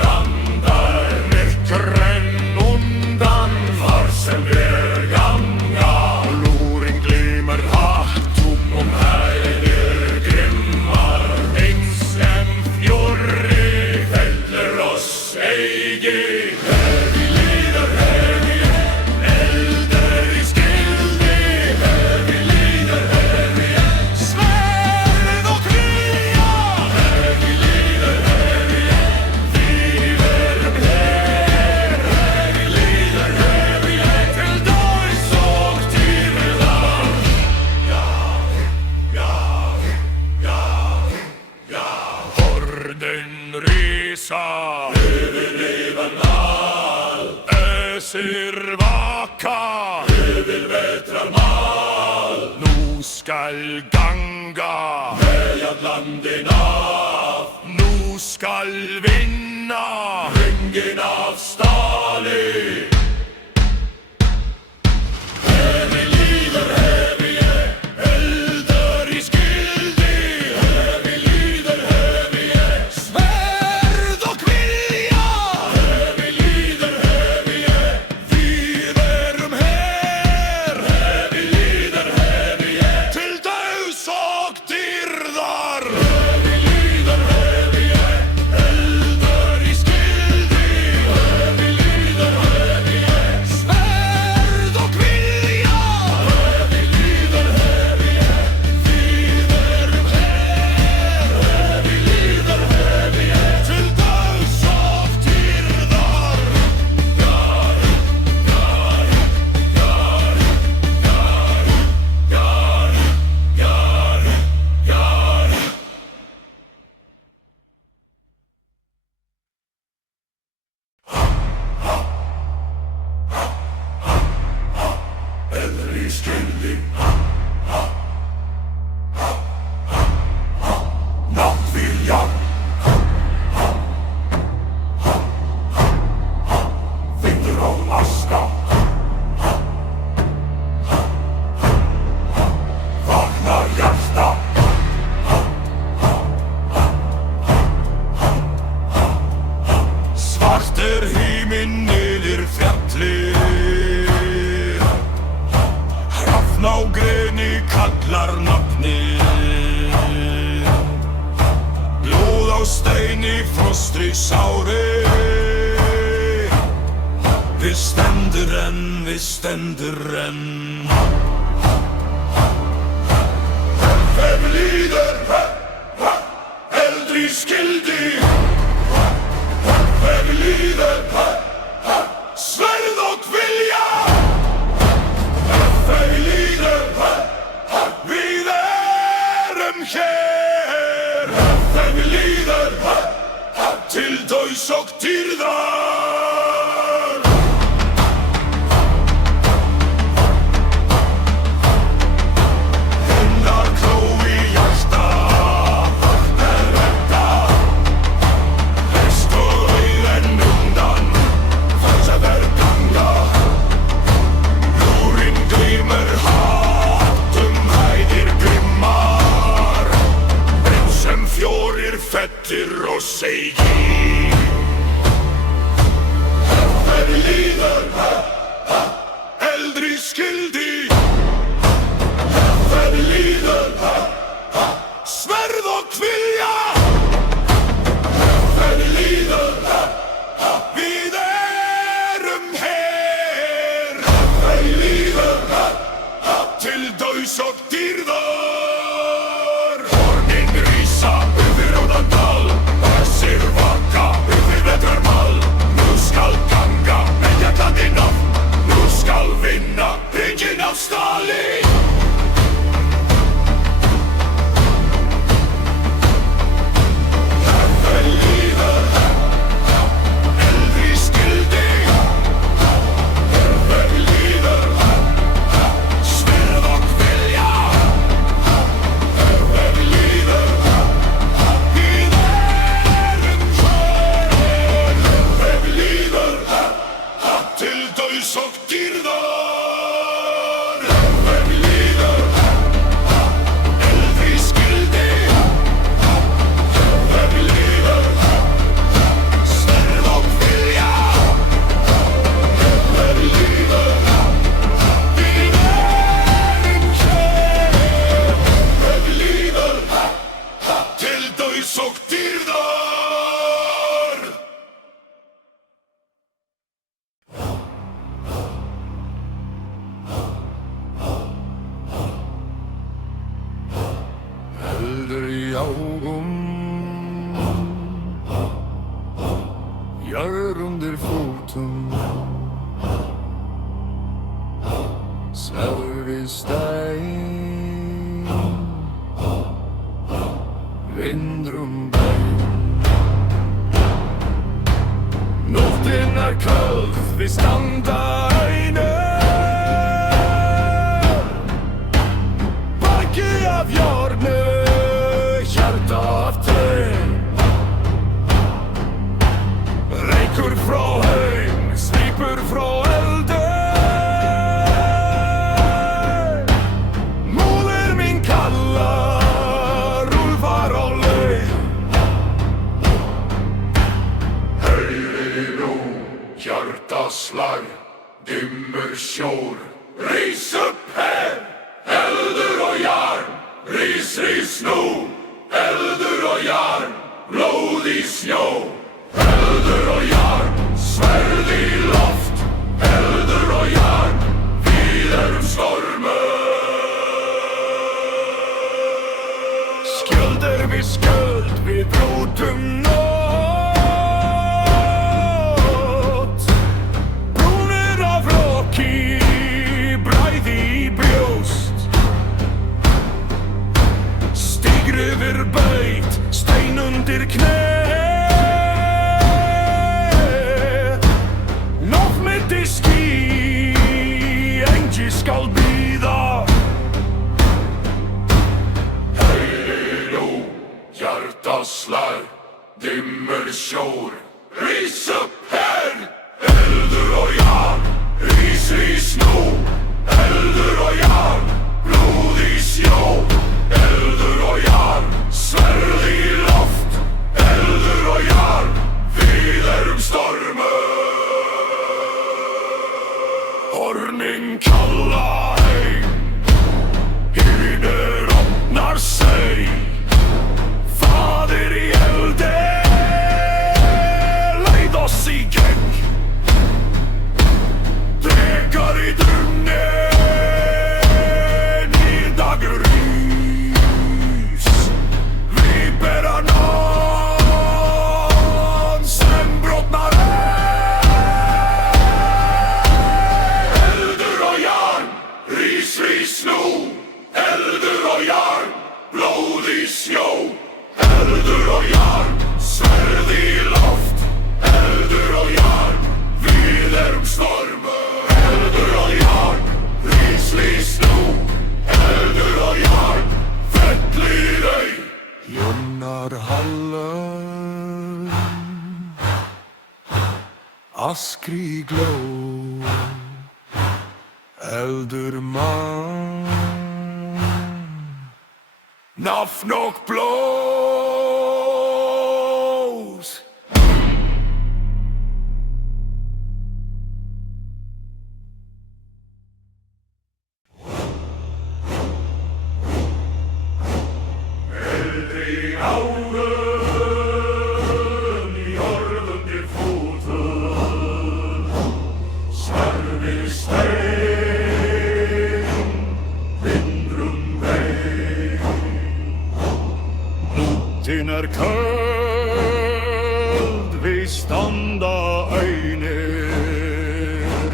andar, myrkren undan, þar sem við ganga. Lúrin glimmer hattum hægir grimmar, eins sem fjórri fellur oss eigi. Ösir vaka, yfir vetrar mal. Nú skal ganga, veljað landin af. Nú skal vinna, hringin af stali. Hefi líður, hefi ég, eldur í skildi. Hefi líður, hefi ég, sverð og vilja. Hefi líður, hefi ég, við erum her. Hefi líður, hefi ég, til dauðs og dýrðar. Hefi líður, hefi ég, eldur í skildi. Hefi líður, hefi skyldi Náttviljan Vindur og aska Vaknar hjarta Svart himinn niður fjallið Hrafn á greni kallar nafnið Blóð á steini frostri sári Við stendur enn Hvem líður eldri skyldi Hvem líður sverð og vilja Hvem líður við erum hér Hvem líður til dauðs og dýrðar Hinnar kló í hjarta vaknar redda Hest og auðen undan það ganga Lúrin glímur hattum hæðir grimmar En sem fjórir fettir og seigi Hvem líður eldri skyldi Hvem líður sverð og vilja Hvem líður við erum hér Hvem líður til dauðs og dýrðar Hornin rísa yfir óðan dal Þessir vaka yfir vetrarmal Nú skal ganga með jallandi nafn Nú skal vinna byggin af stali Hvem líður eldri skyldi Hvem líður sverð og vilja Hvem líður við erum hér Hvem líður til dauðs og dýrðar Hvem líður eldri skyldi Hvem líður sverð og vilja Hvem líður við erum hér Hvem líður til dauðs og dýrðar Eldur í augum Jörð undir fótum Sverð í stein Vindur bein Nóttin köld við standa Baki af járnu, hjarta af tré Reykur frá haug, svipur frá eldi Móðir mín kallar, úlfar á leið Heyri nú, hjartaslag, dimmur sjór Rís upp her Eldur og jarn, rís, rís nú Eldur og jarn, blóð í snjó Eldur og jarn, sverð í loft Eldur og jarn, við erum stormur Skjöld við skjöld, við brútum nót Brúnir af roki, bræði í brjóst Stígr yfir beit, stein undir kné Nótt mitt í ský, engi skal bíða timmersjord. Ris upp här! Elder och järn, ris nå. Elder och järn, blodig sjå. Elder och järn, svärd i loft. Elder och järn, stormer. Ordning kalla heim, hyrder öppnar sig. Fader i elde, leid oss i gäng. Drekar i drunne, i dagrys. Vi bärar nån, sen brottnar ris nå. Elder och järn, blodig sjå. Elder och järn, svärd i loft. Elder och järn, stormer. Elder och järn, ris nå. Elder och järn, fettlig dig. Junnarhallen, askrig glå. Elder man, nafn och blås. Eldring augen i orven till foten. Svärd den är köld, vi standa ej ner.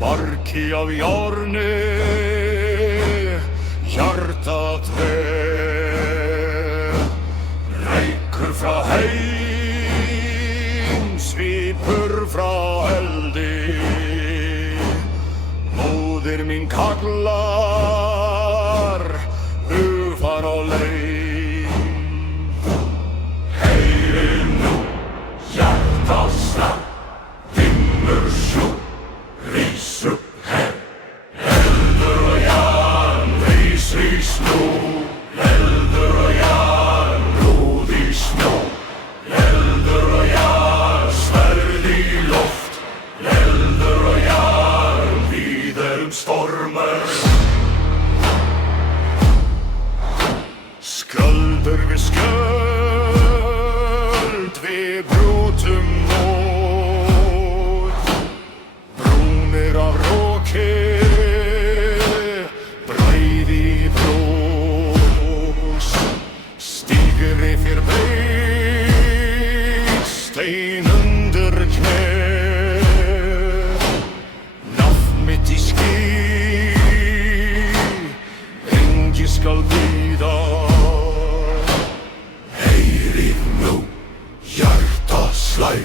Barki av jarne, hjärtat är. Reiker fra heim, sviper fra eldi. Moder min kallar, ufar och lej. Timmersjord, ris upp här. Elder och järn, ris nå. Elder och järn, blodig sjå. Elder och järn, svärd i loft. Elder och järn, stormer. Skulder vid skuld, vi brotum mot. Broner av råke, breid i brås. Stiger i förbrek, stein under knä. Naff mitt i ski, engi skall bida. Slaj,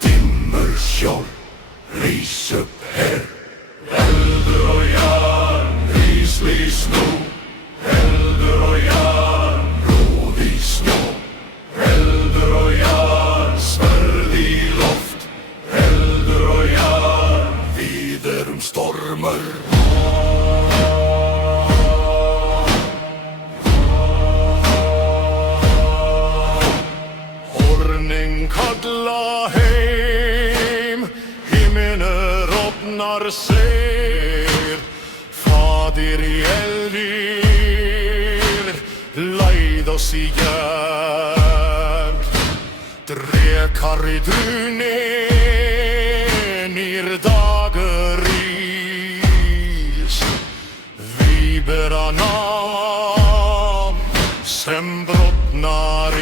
timmerskjold, ris upp här. Elder och järn, ris nå. Elder och järn, blodig sjå. Elder och järn, svärd i loft. Elder och järn, stormer. Kalla heim, himmelen öppnar ser. Fader i eldir, leid oss i järn. Drekar i drune, nir dageris. Vi bära namn, sen brottnar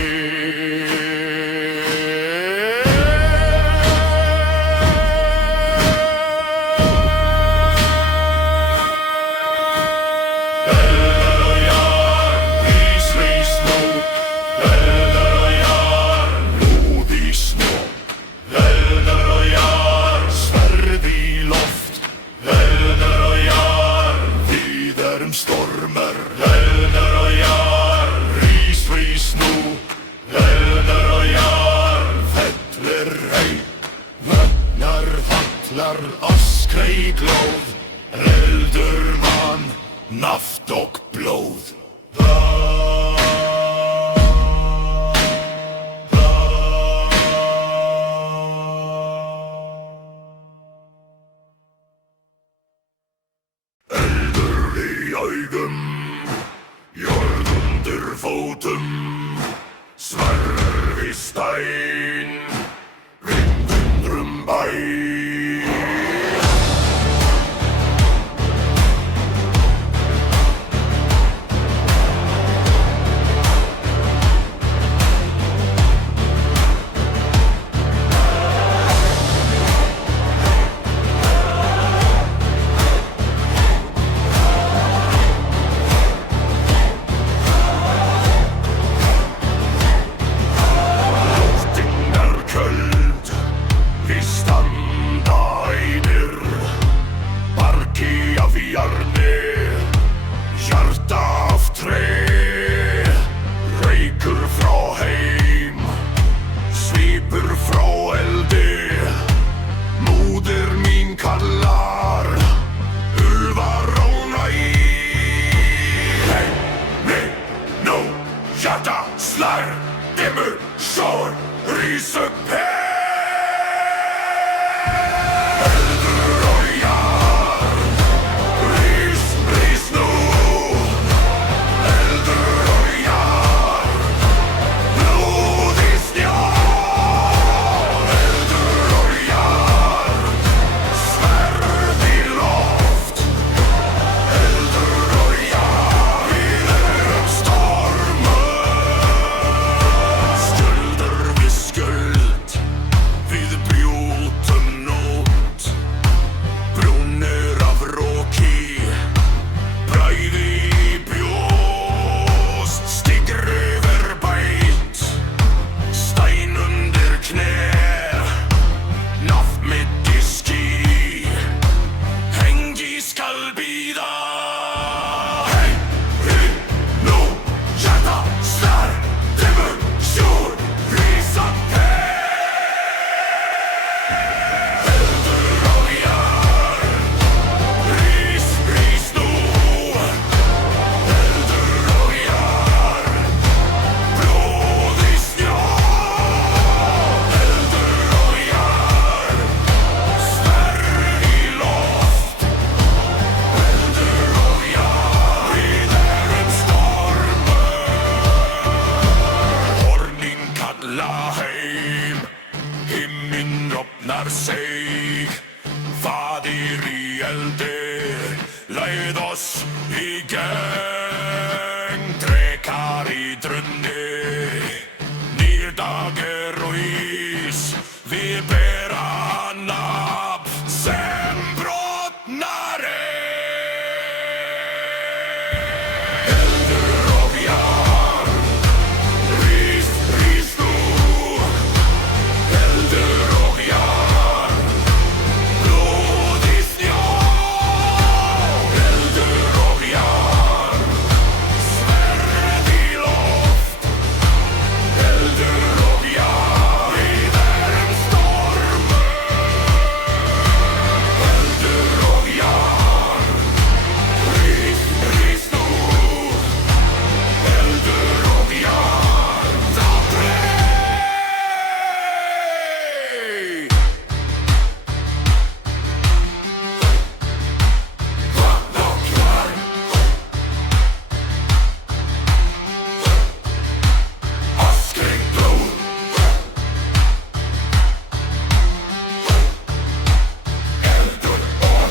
Elder í glóð, eldur mann, naft og blóð. Eldur í augum, jörð undir fótum, sverð í stein, vindundrum bæ. Slær, dimmur, sjór, rís upp eldur og jarð, rís nú. Eldur og jarð, blóð í snjó. Eldur og jarð, sverð í loft. Eldur og jarð, við erum stormur. Sig, fadir í eldi, leið oss í geng, drekar í drunni, nýr dag og ís, við bera nafn sem brotnari. Eldur og jarð, rís nú. Eldur og jarð, blóð í snjó. Eldur og jarð, sverð í loft. Eldur og jarð, við erum stormur. Eldur og jarð, rís nú. Eldur og jarð, aldrei. Askrik blóð. Eldur og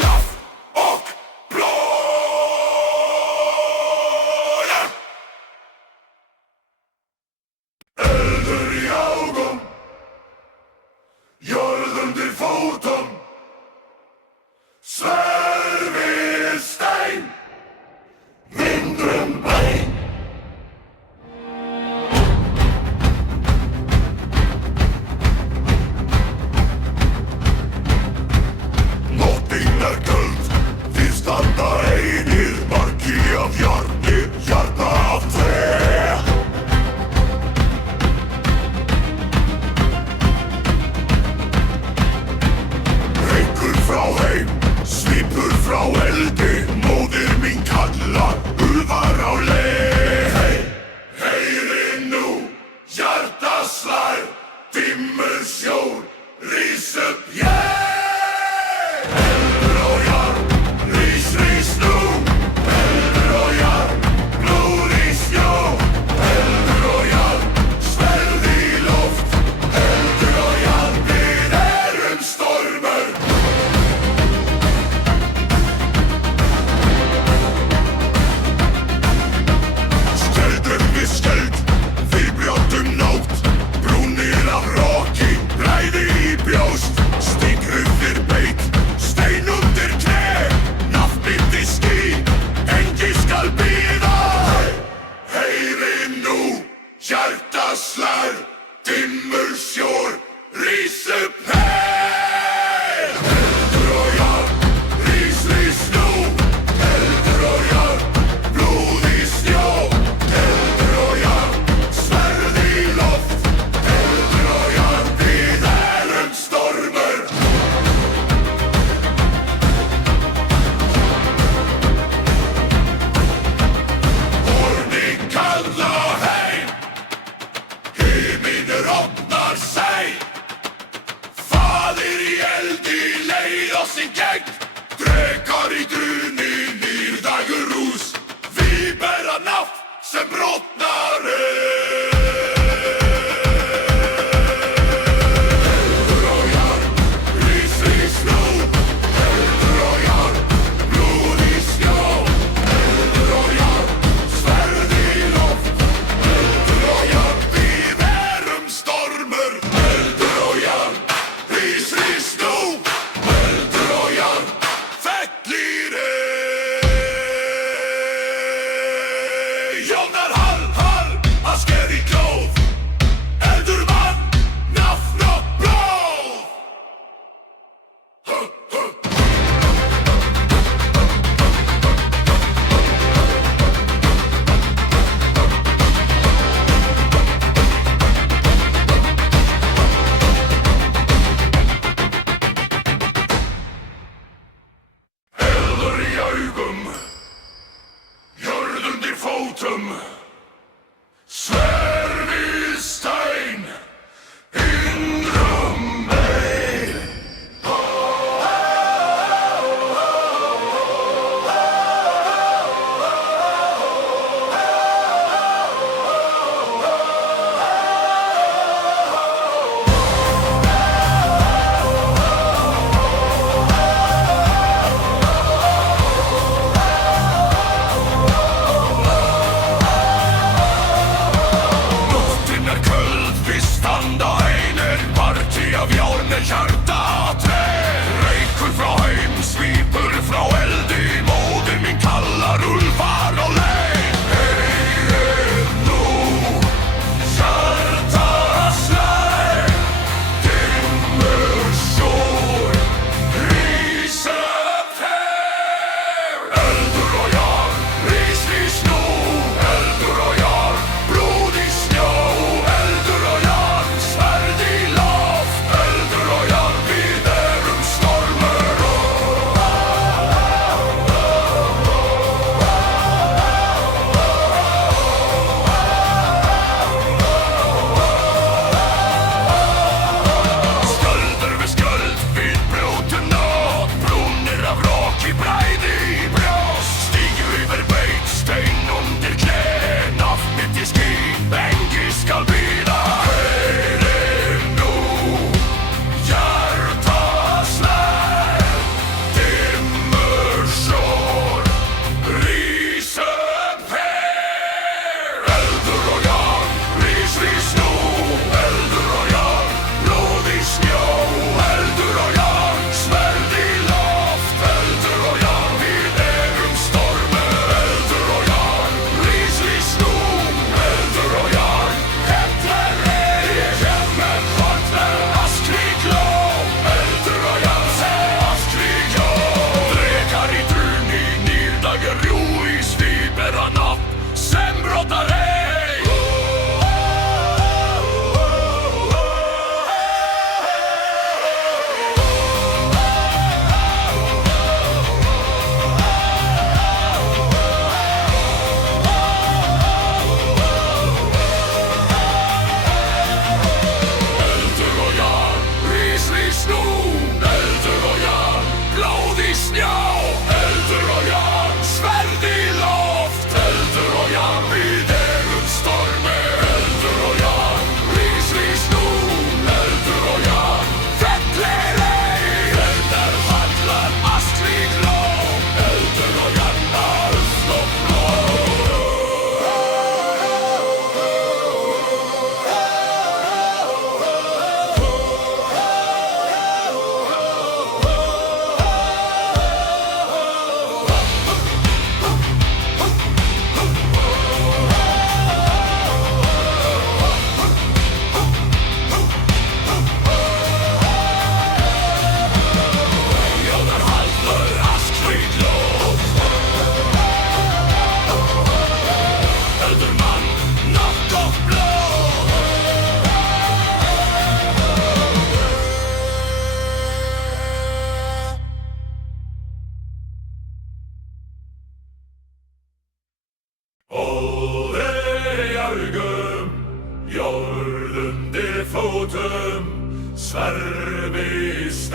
nafn og blóð. Eldur í augum, jörð undir fótum, sverð í stein, vindrum bæn. Nóttin köld, þið standa einir, marki af jarni, hjarta af tré. frá eldi, móðir mín kallar, úlfar á leið. Heyri nú, hjarta slær, dimmur sjór, rís upp, eldur og járn, rís, rís nú. Eldur og járn, blóð í snjó. Eldur og járn, sverð í loft. Eldur og járn, við erum stormur. Skjöldum við skjöld, við brjótum nótt. Brúnir af roki, bræði í brjóst. Stikrufir beit, stein undir kné. Nafnbindi ský, engi skal bíða. Heyri nú, hjarta slær, dimmur sjór, rís upp, eldur og járn, rís, rís nú. Eldur og járn, blóð í snjó. Eldur og járn, sverð í loft. Eldur og járn, við erum stormur. Horni kalla heim, himinn opnar sig. Faðir í eldi leið oss í gegn. Drekar í grunni, nýrdagur rús. Við bera nafn sem brotnar Eldur og járn, rís, rís nú. Eldur og járn, blóð í snjó. Eldur og járn, sverð í loft. Eldur og járn, við erum stormur. Eldur og járn, rís, rís nú. Eldur og járn, fellir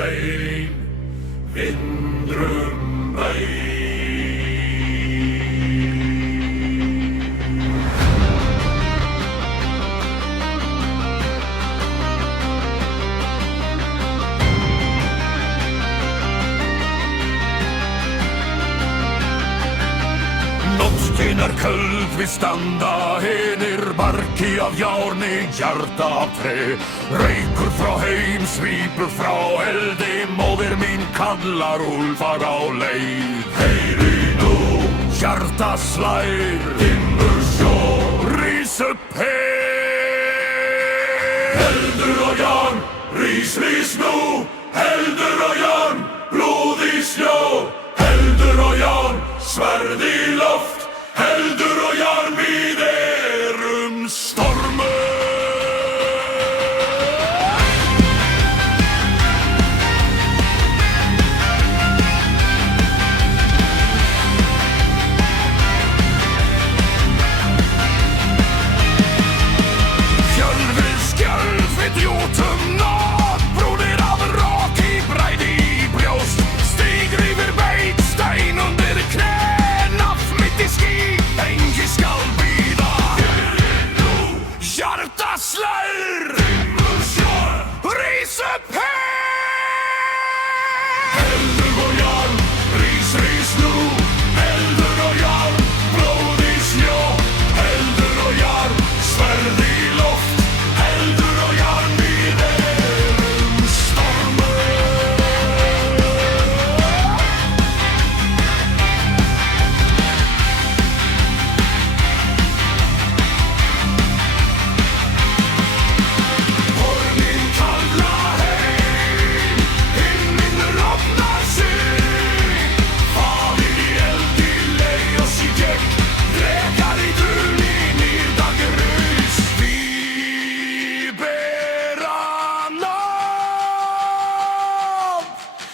þeim vindrum bæ. Nóttin köld, við standa hinir barki af járni, hjarta af tré. Reykur frá heim, svipur frá eldi, móðir mín kallar úlfar á leið. Heyri nú, hjarta slær, dimmur sjó, rís upp her. Eldur og járn, rís, rís nú, eldur og járn, blóð í snjó. Eldur og járn, sverð í loft, eldur og járn, við erum stormur. Fjölvið skjálf, við djútum nátt, brúnir af rak í bræði í brjóst. Stig rifir beit, stein undir knä, nafn mitt í ský, engi skal bíða. Fjörinn nú, hjarta slær, dimmur sjó, rís upp her. Eldur og járn, rís, rís nú, eldur og járn, blóð í snjó. Eldur og járn, sverð í loft, eldur og járn, við erum stormur. Hornin kalla heim, himinn rofnar sig. Faðir í eldi, leið oss í gegn, drekar í druni, nýrdag raus. Við bera nafn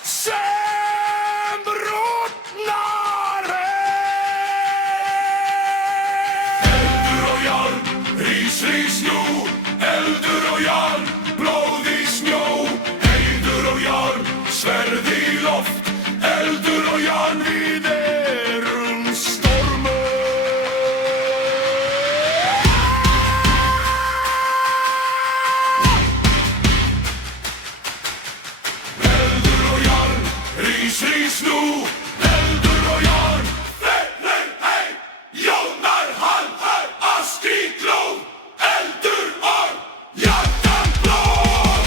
sem brotnar Eldur og járn, rís, rís nú, eldur og járn, blóð í snjó. Eldur og járn, sverð í loft, eldur og járn, við erum stormur. Eldur og járn, rís, rís nú, eldur og járn, fellur heim, jónar hann, ask í glóð, eldur og hjartan blóð.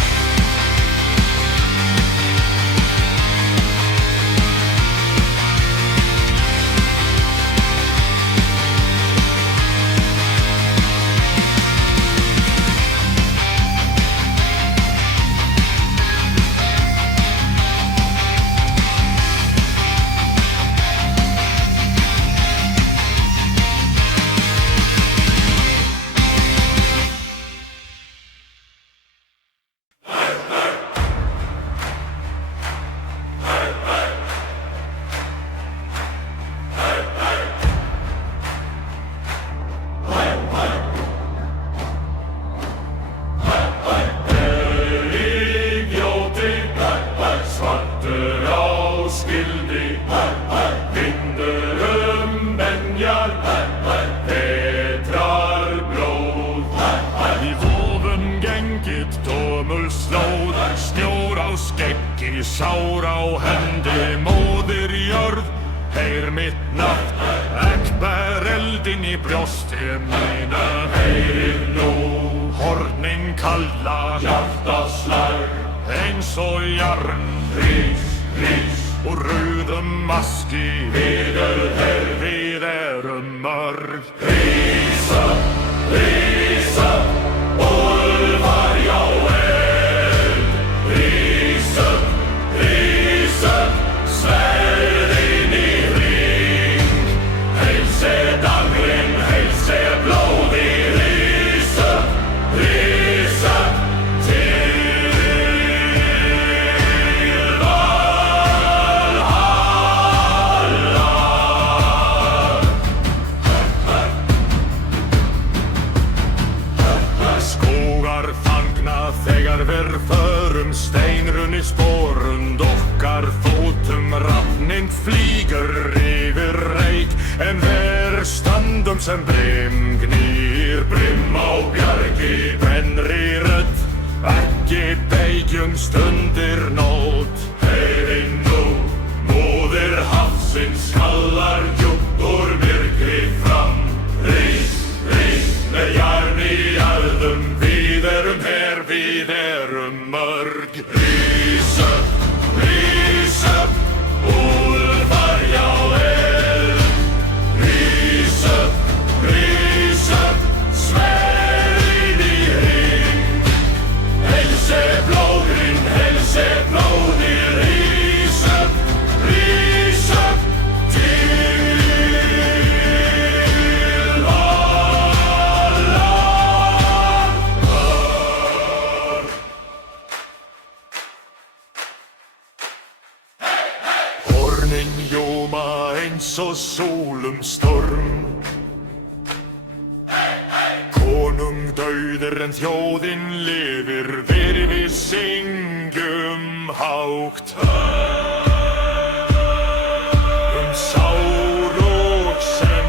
Svartur á skildi, vindur benjar, petrar blóð. Í vofum gengið tómul slóð, snjór á skeggi, sár á hendi, móðir jörð, heyr mitt nafn, ekber eldin í brjósti mínu. Heyrir nú, hornin kalla, hjarta slær, eins og jarn, rís, rís, úr rauðum maski. Við erum mörg. Rís upp, úlfar já eld. Rís upp, sverðin í hring. Heilse dagrinn, heilse blóði. Rís upp, sporund okkar fótum, rafnin flýgur yfir reik, en ver stöndum sem brim gnýr. Brim á bjargi, brennri rödd, ekki beigjumst undir nót. Heyri nú, móðir hafsins kallar djúpt úr myrkri fram. Rís, rís, með jarn í jarðum, við erum her, við erum mörg. Rís upp, úlfar já eld. Rís upp, sverðin í hring. Helse blóðin, helse blóðir. Rís upp, til Hornin ljóma eins og sólum storm. Konung dauður en þjóðin lifir, við syngjum hátt. Sár og sem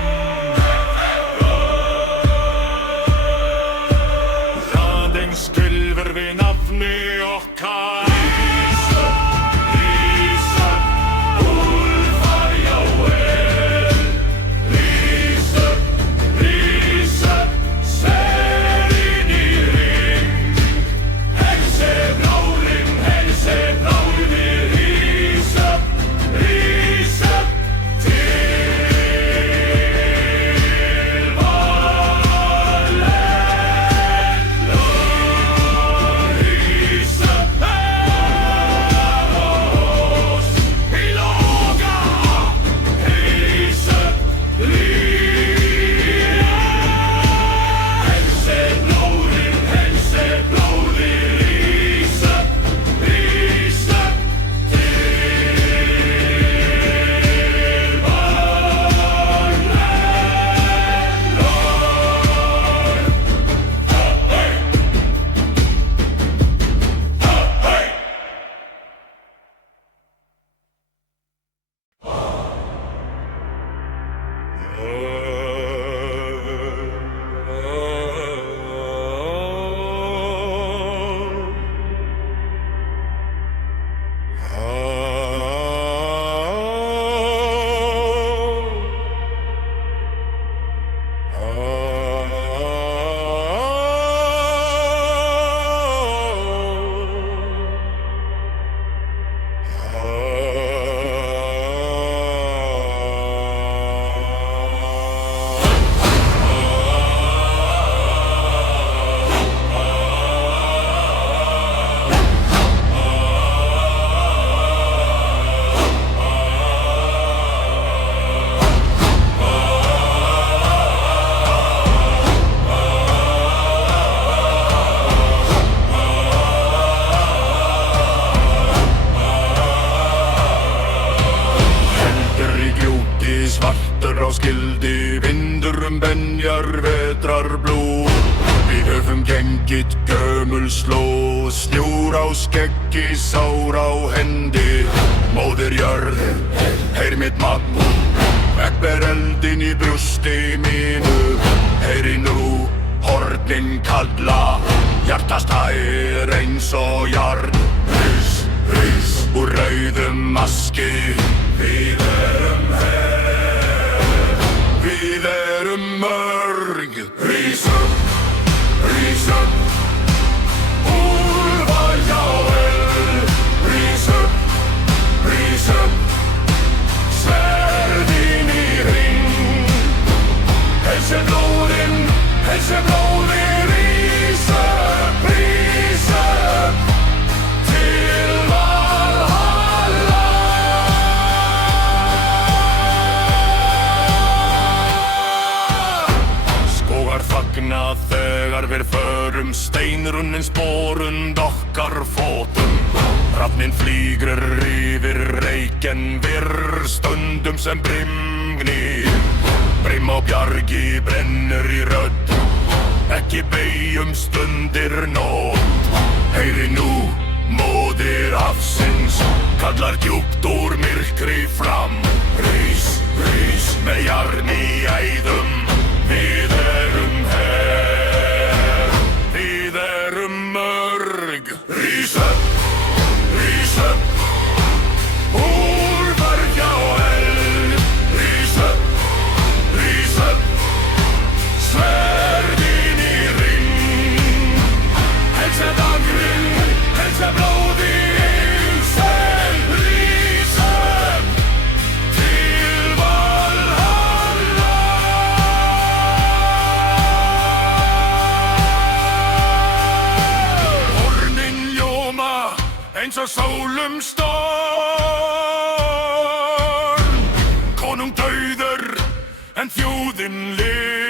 landin skylfur við nafni okkar. Rís upp, úlfar já eld. Rís upp, sverðin í hring. Helse blóðin, helse blóðir. Rís upp, svartur á skildi, vindur benjar vetrar blú. Við höfum gengið gömul slóð, snjór á skeggi, sár á hendi. Móðir jörð, heyr mitt magn, vegber eldin í brjósti mínu. Heyri nú, hornin kalla, hjartast hær eins og jarn. Rís, rís, úr rauðum maski, við erum her, við erum mörg. Rís upp, úlfar já eld. Rís upp, sverðin í hring. Helse blóðin, helse blóðin. Rís upp, til Valhalla. Skógar fagna þegar við förum, steinrunnin sporund okkar fótum. Hrafnin flýgur yfir reiken, virr stundum sem brim gnýr. Brim á bjargi brennur í rödd, ekki beigjumst undir nótt. Heyri nú, móðir undir hafsins kallar djúpt úr myrkri fram. Rís, rís með jarn í æðum, við erum her, við erum mörg. Rís upp, úr bergja og eld. Rís upp, sverðin í ring. Helsa dagrinn, helsa blóðin sem rís upp til Valhalla. Hornin ljóma eins og sólum storm. Konung dauður en þjóðin lifir.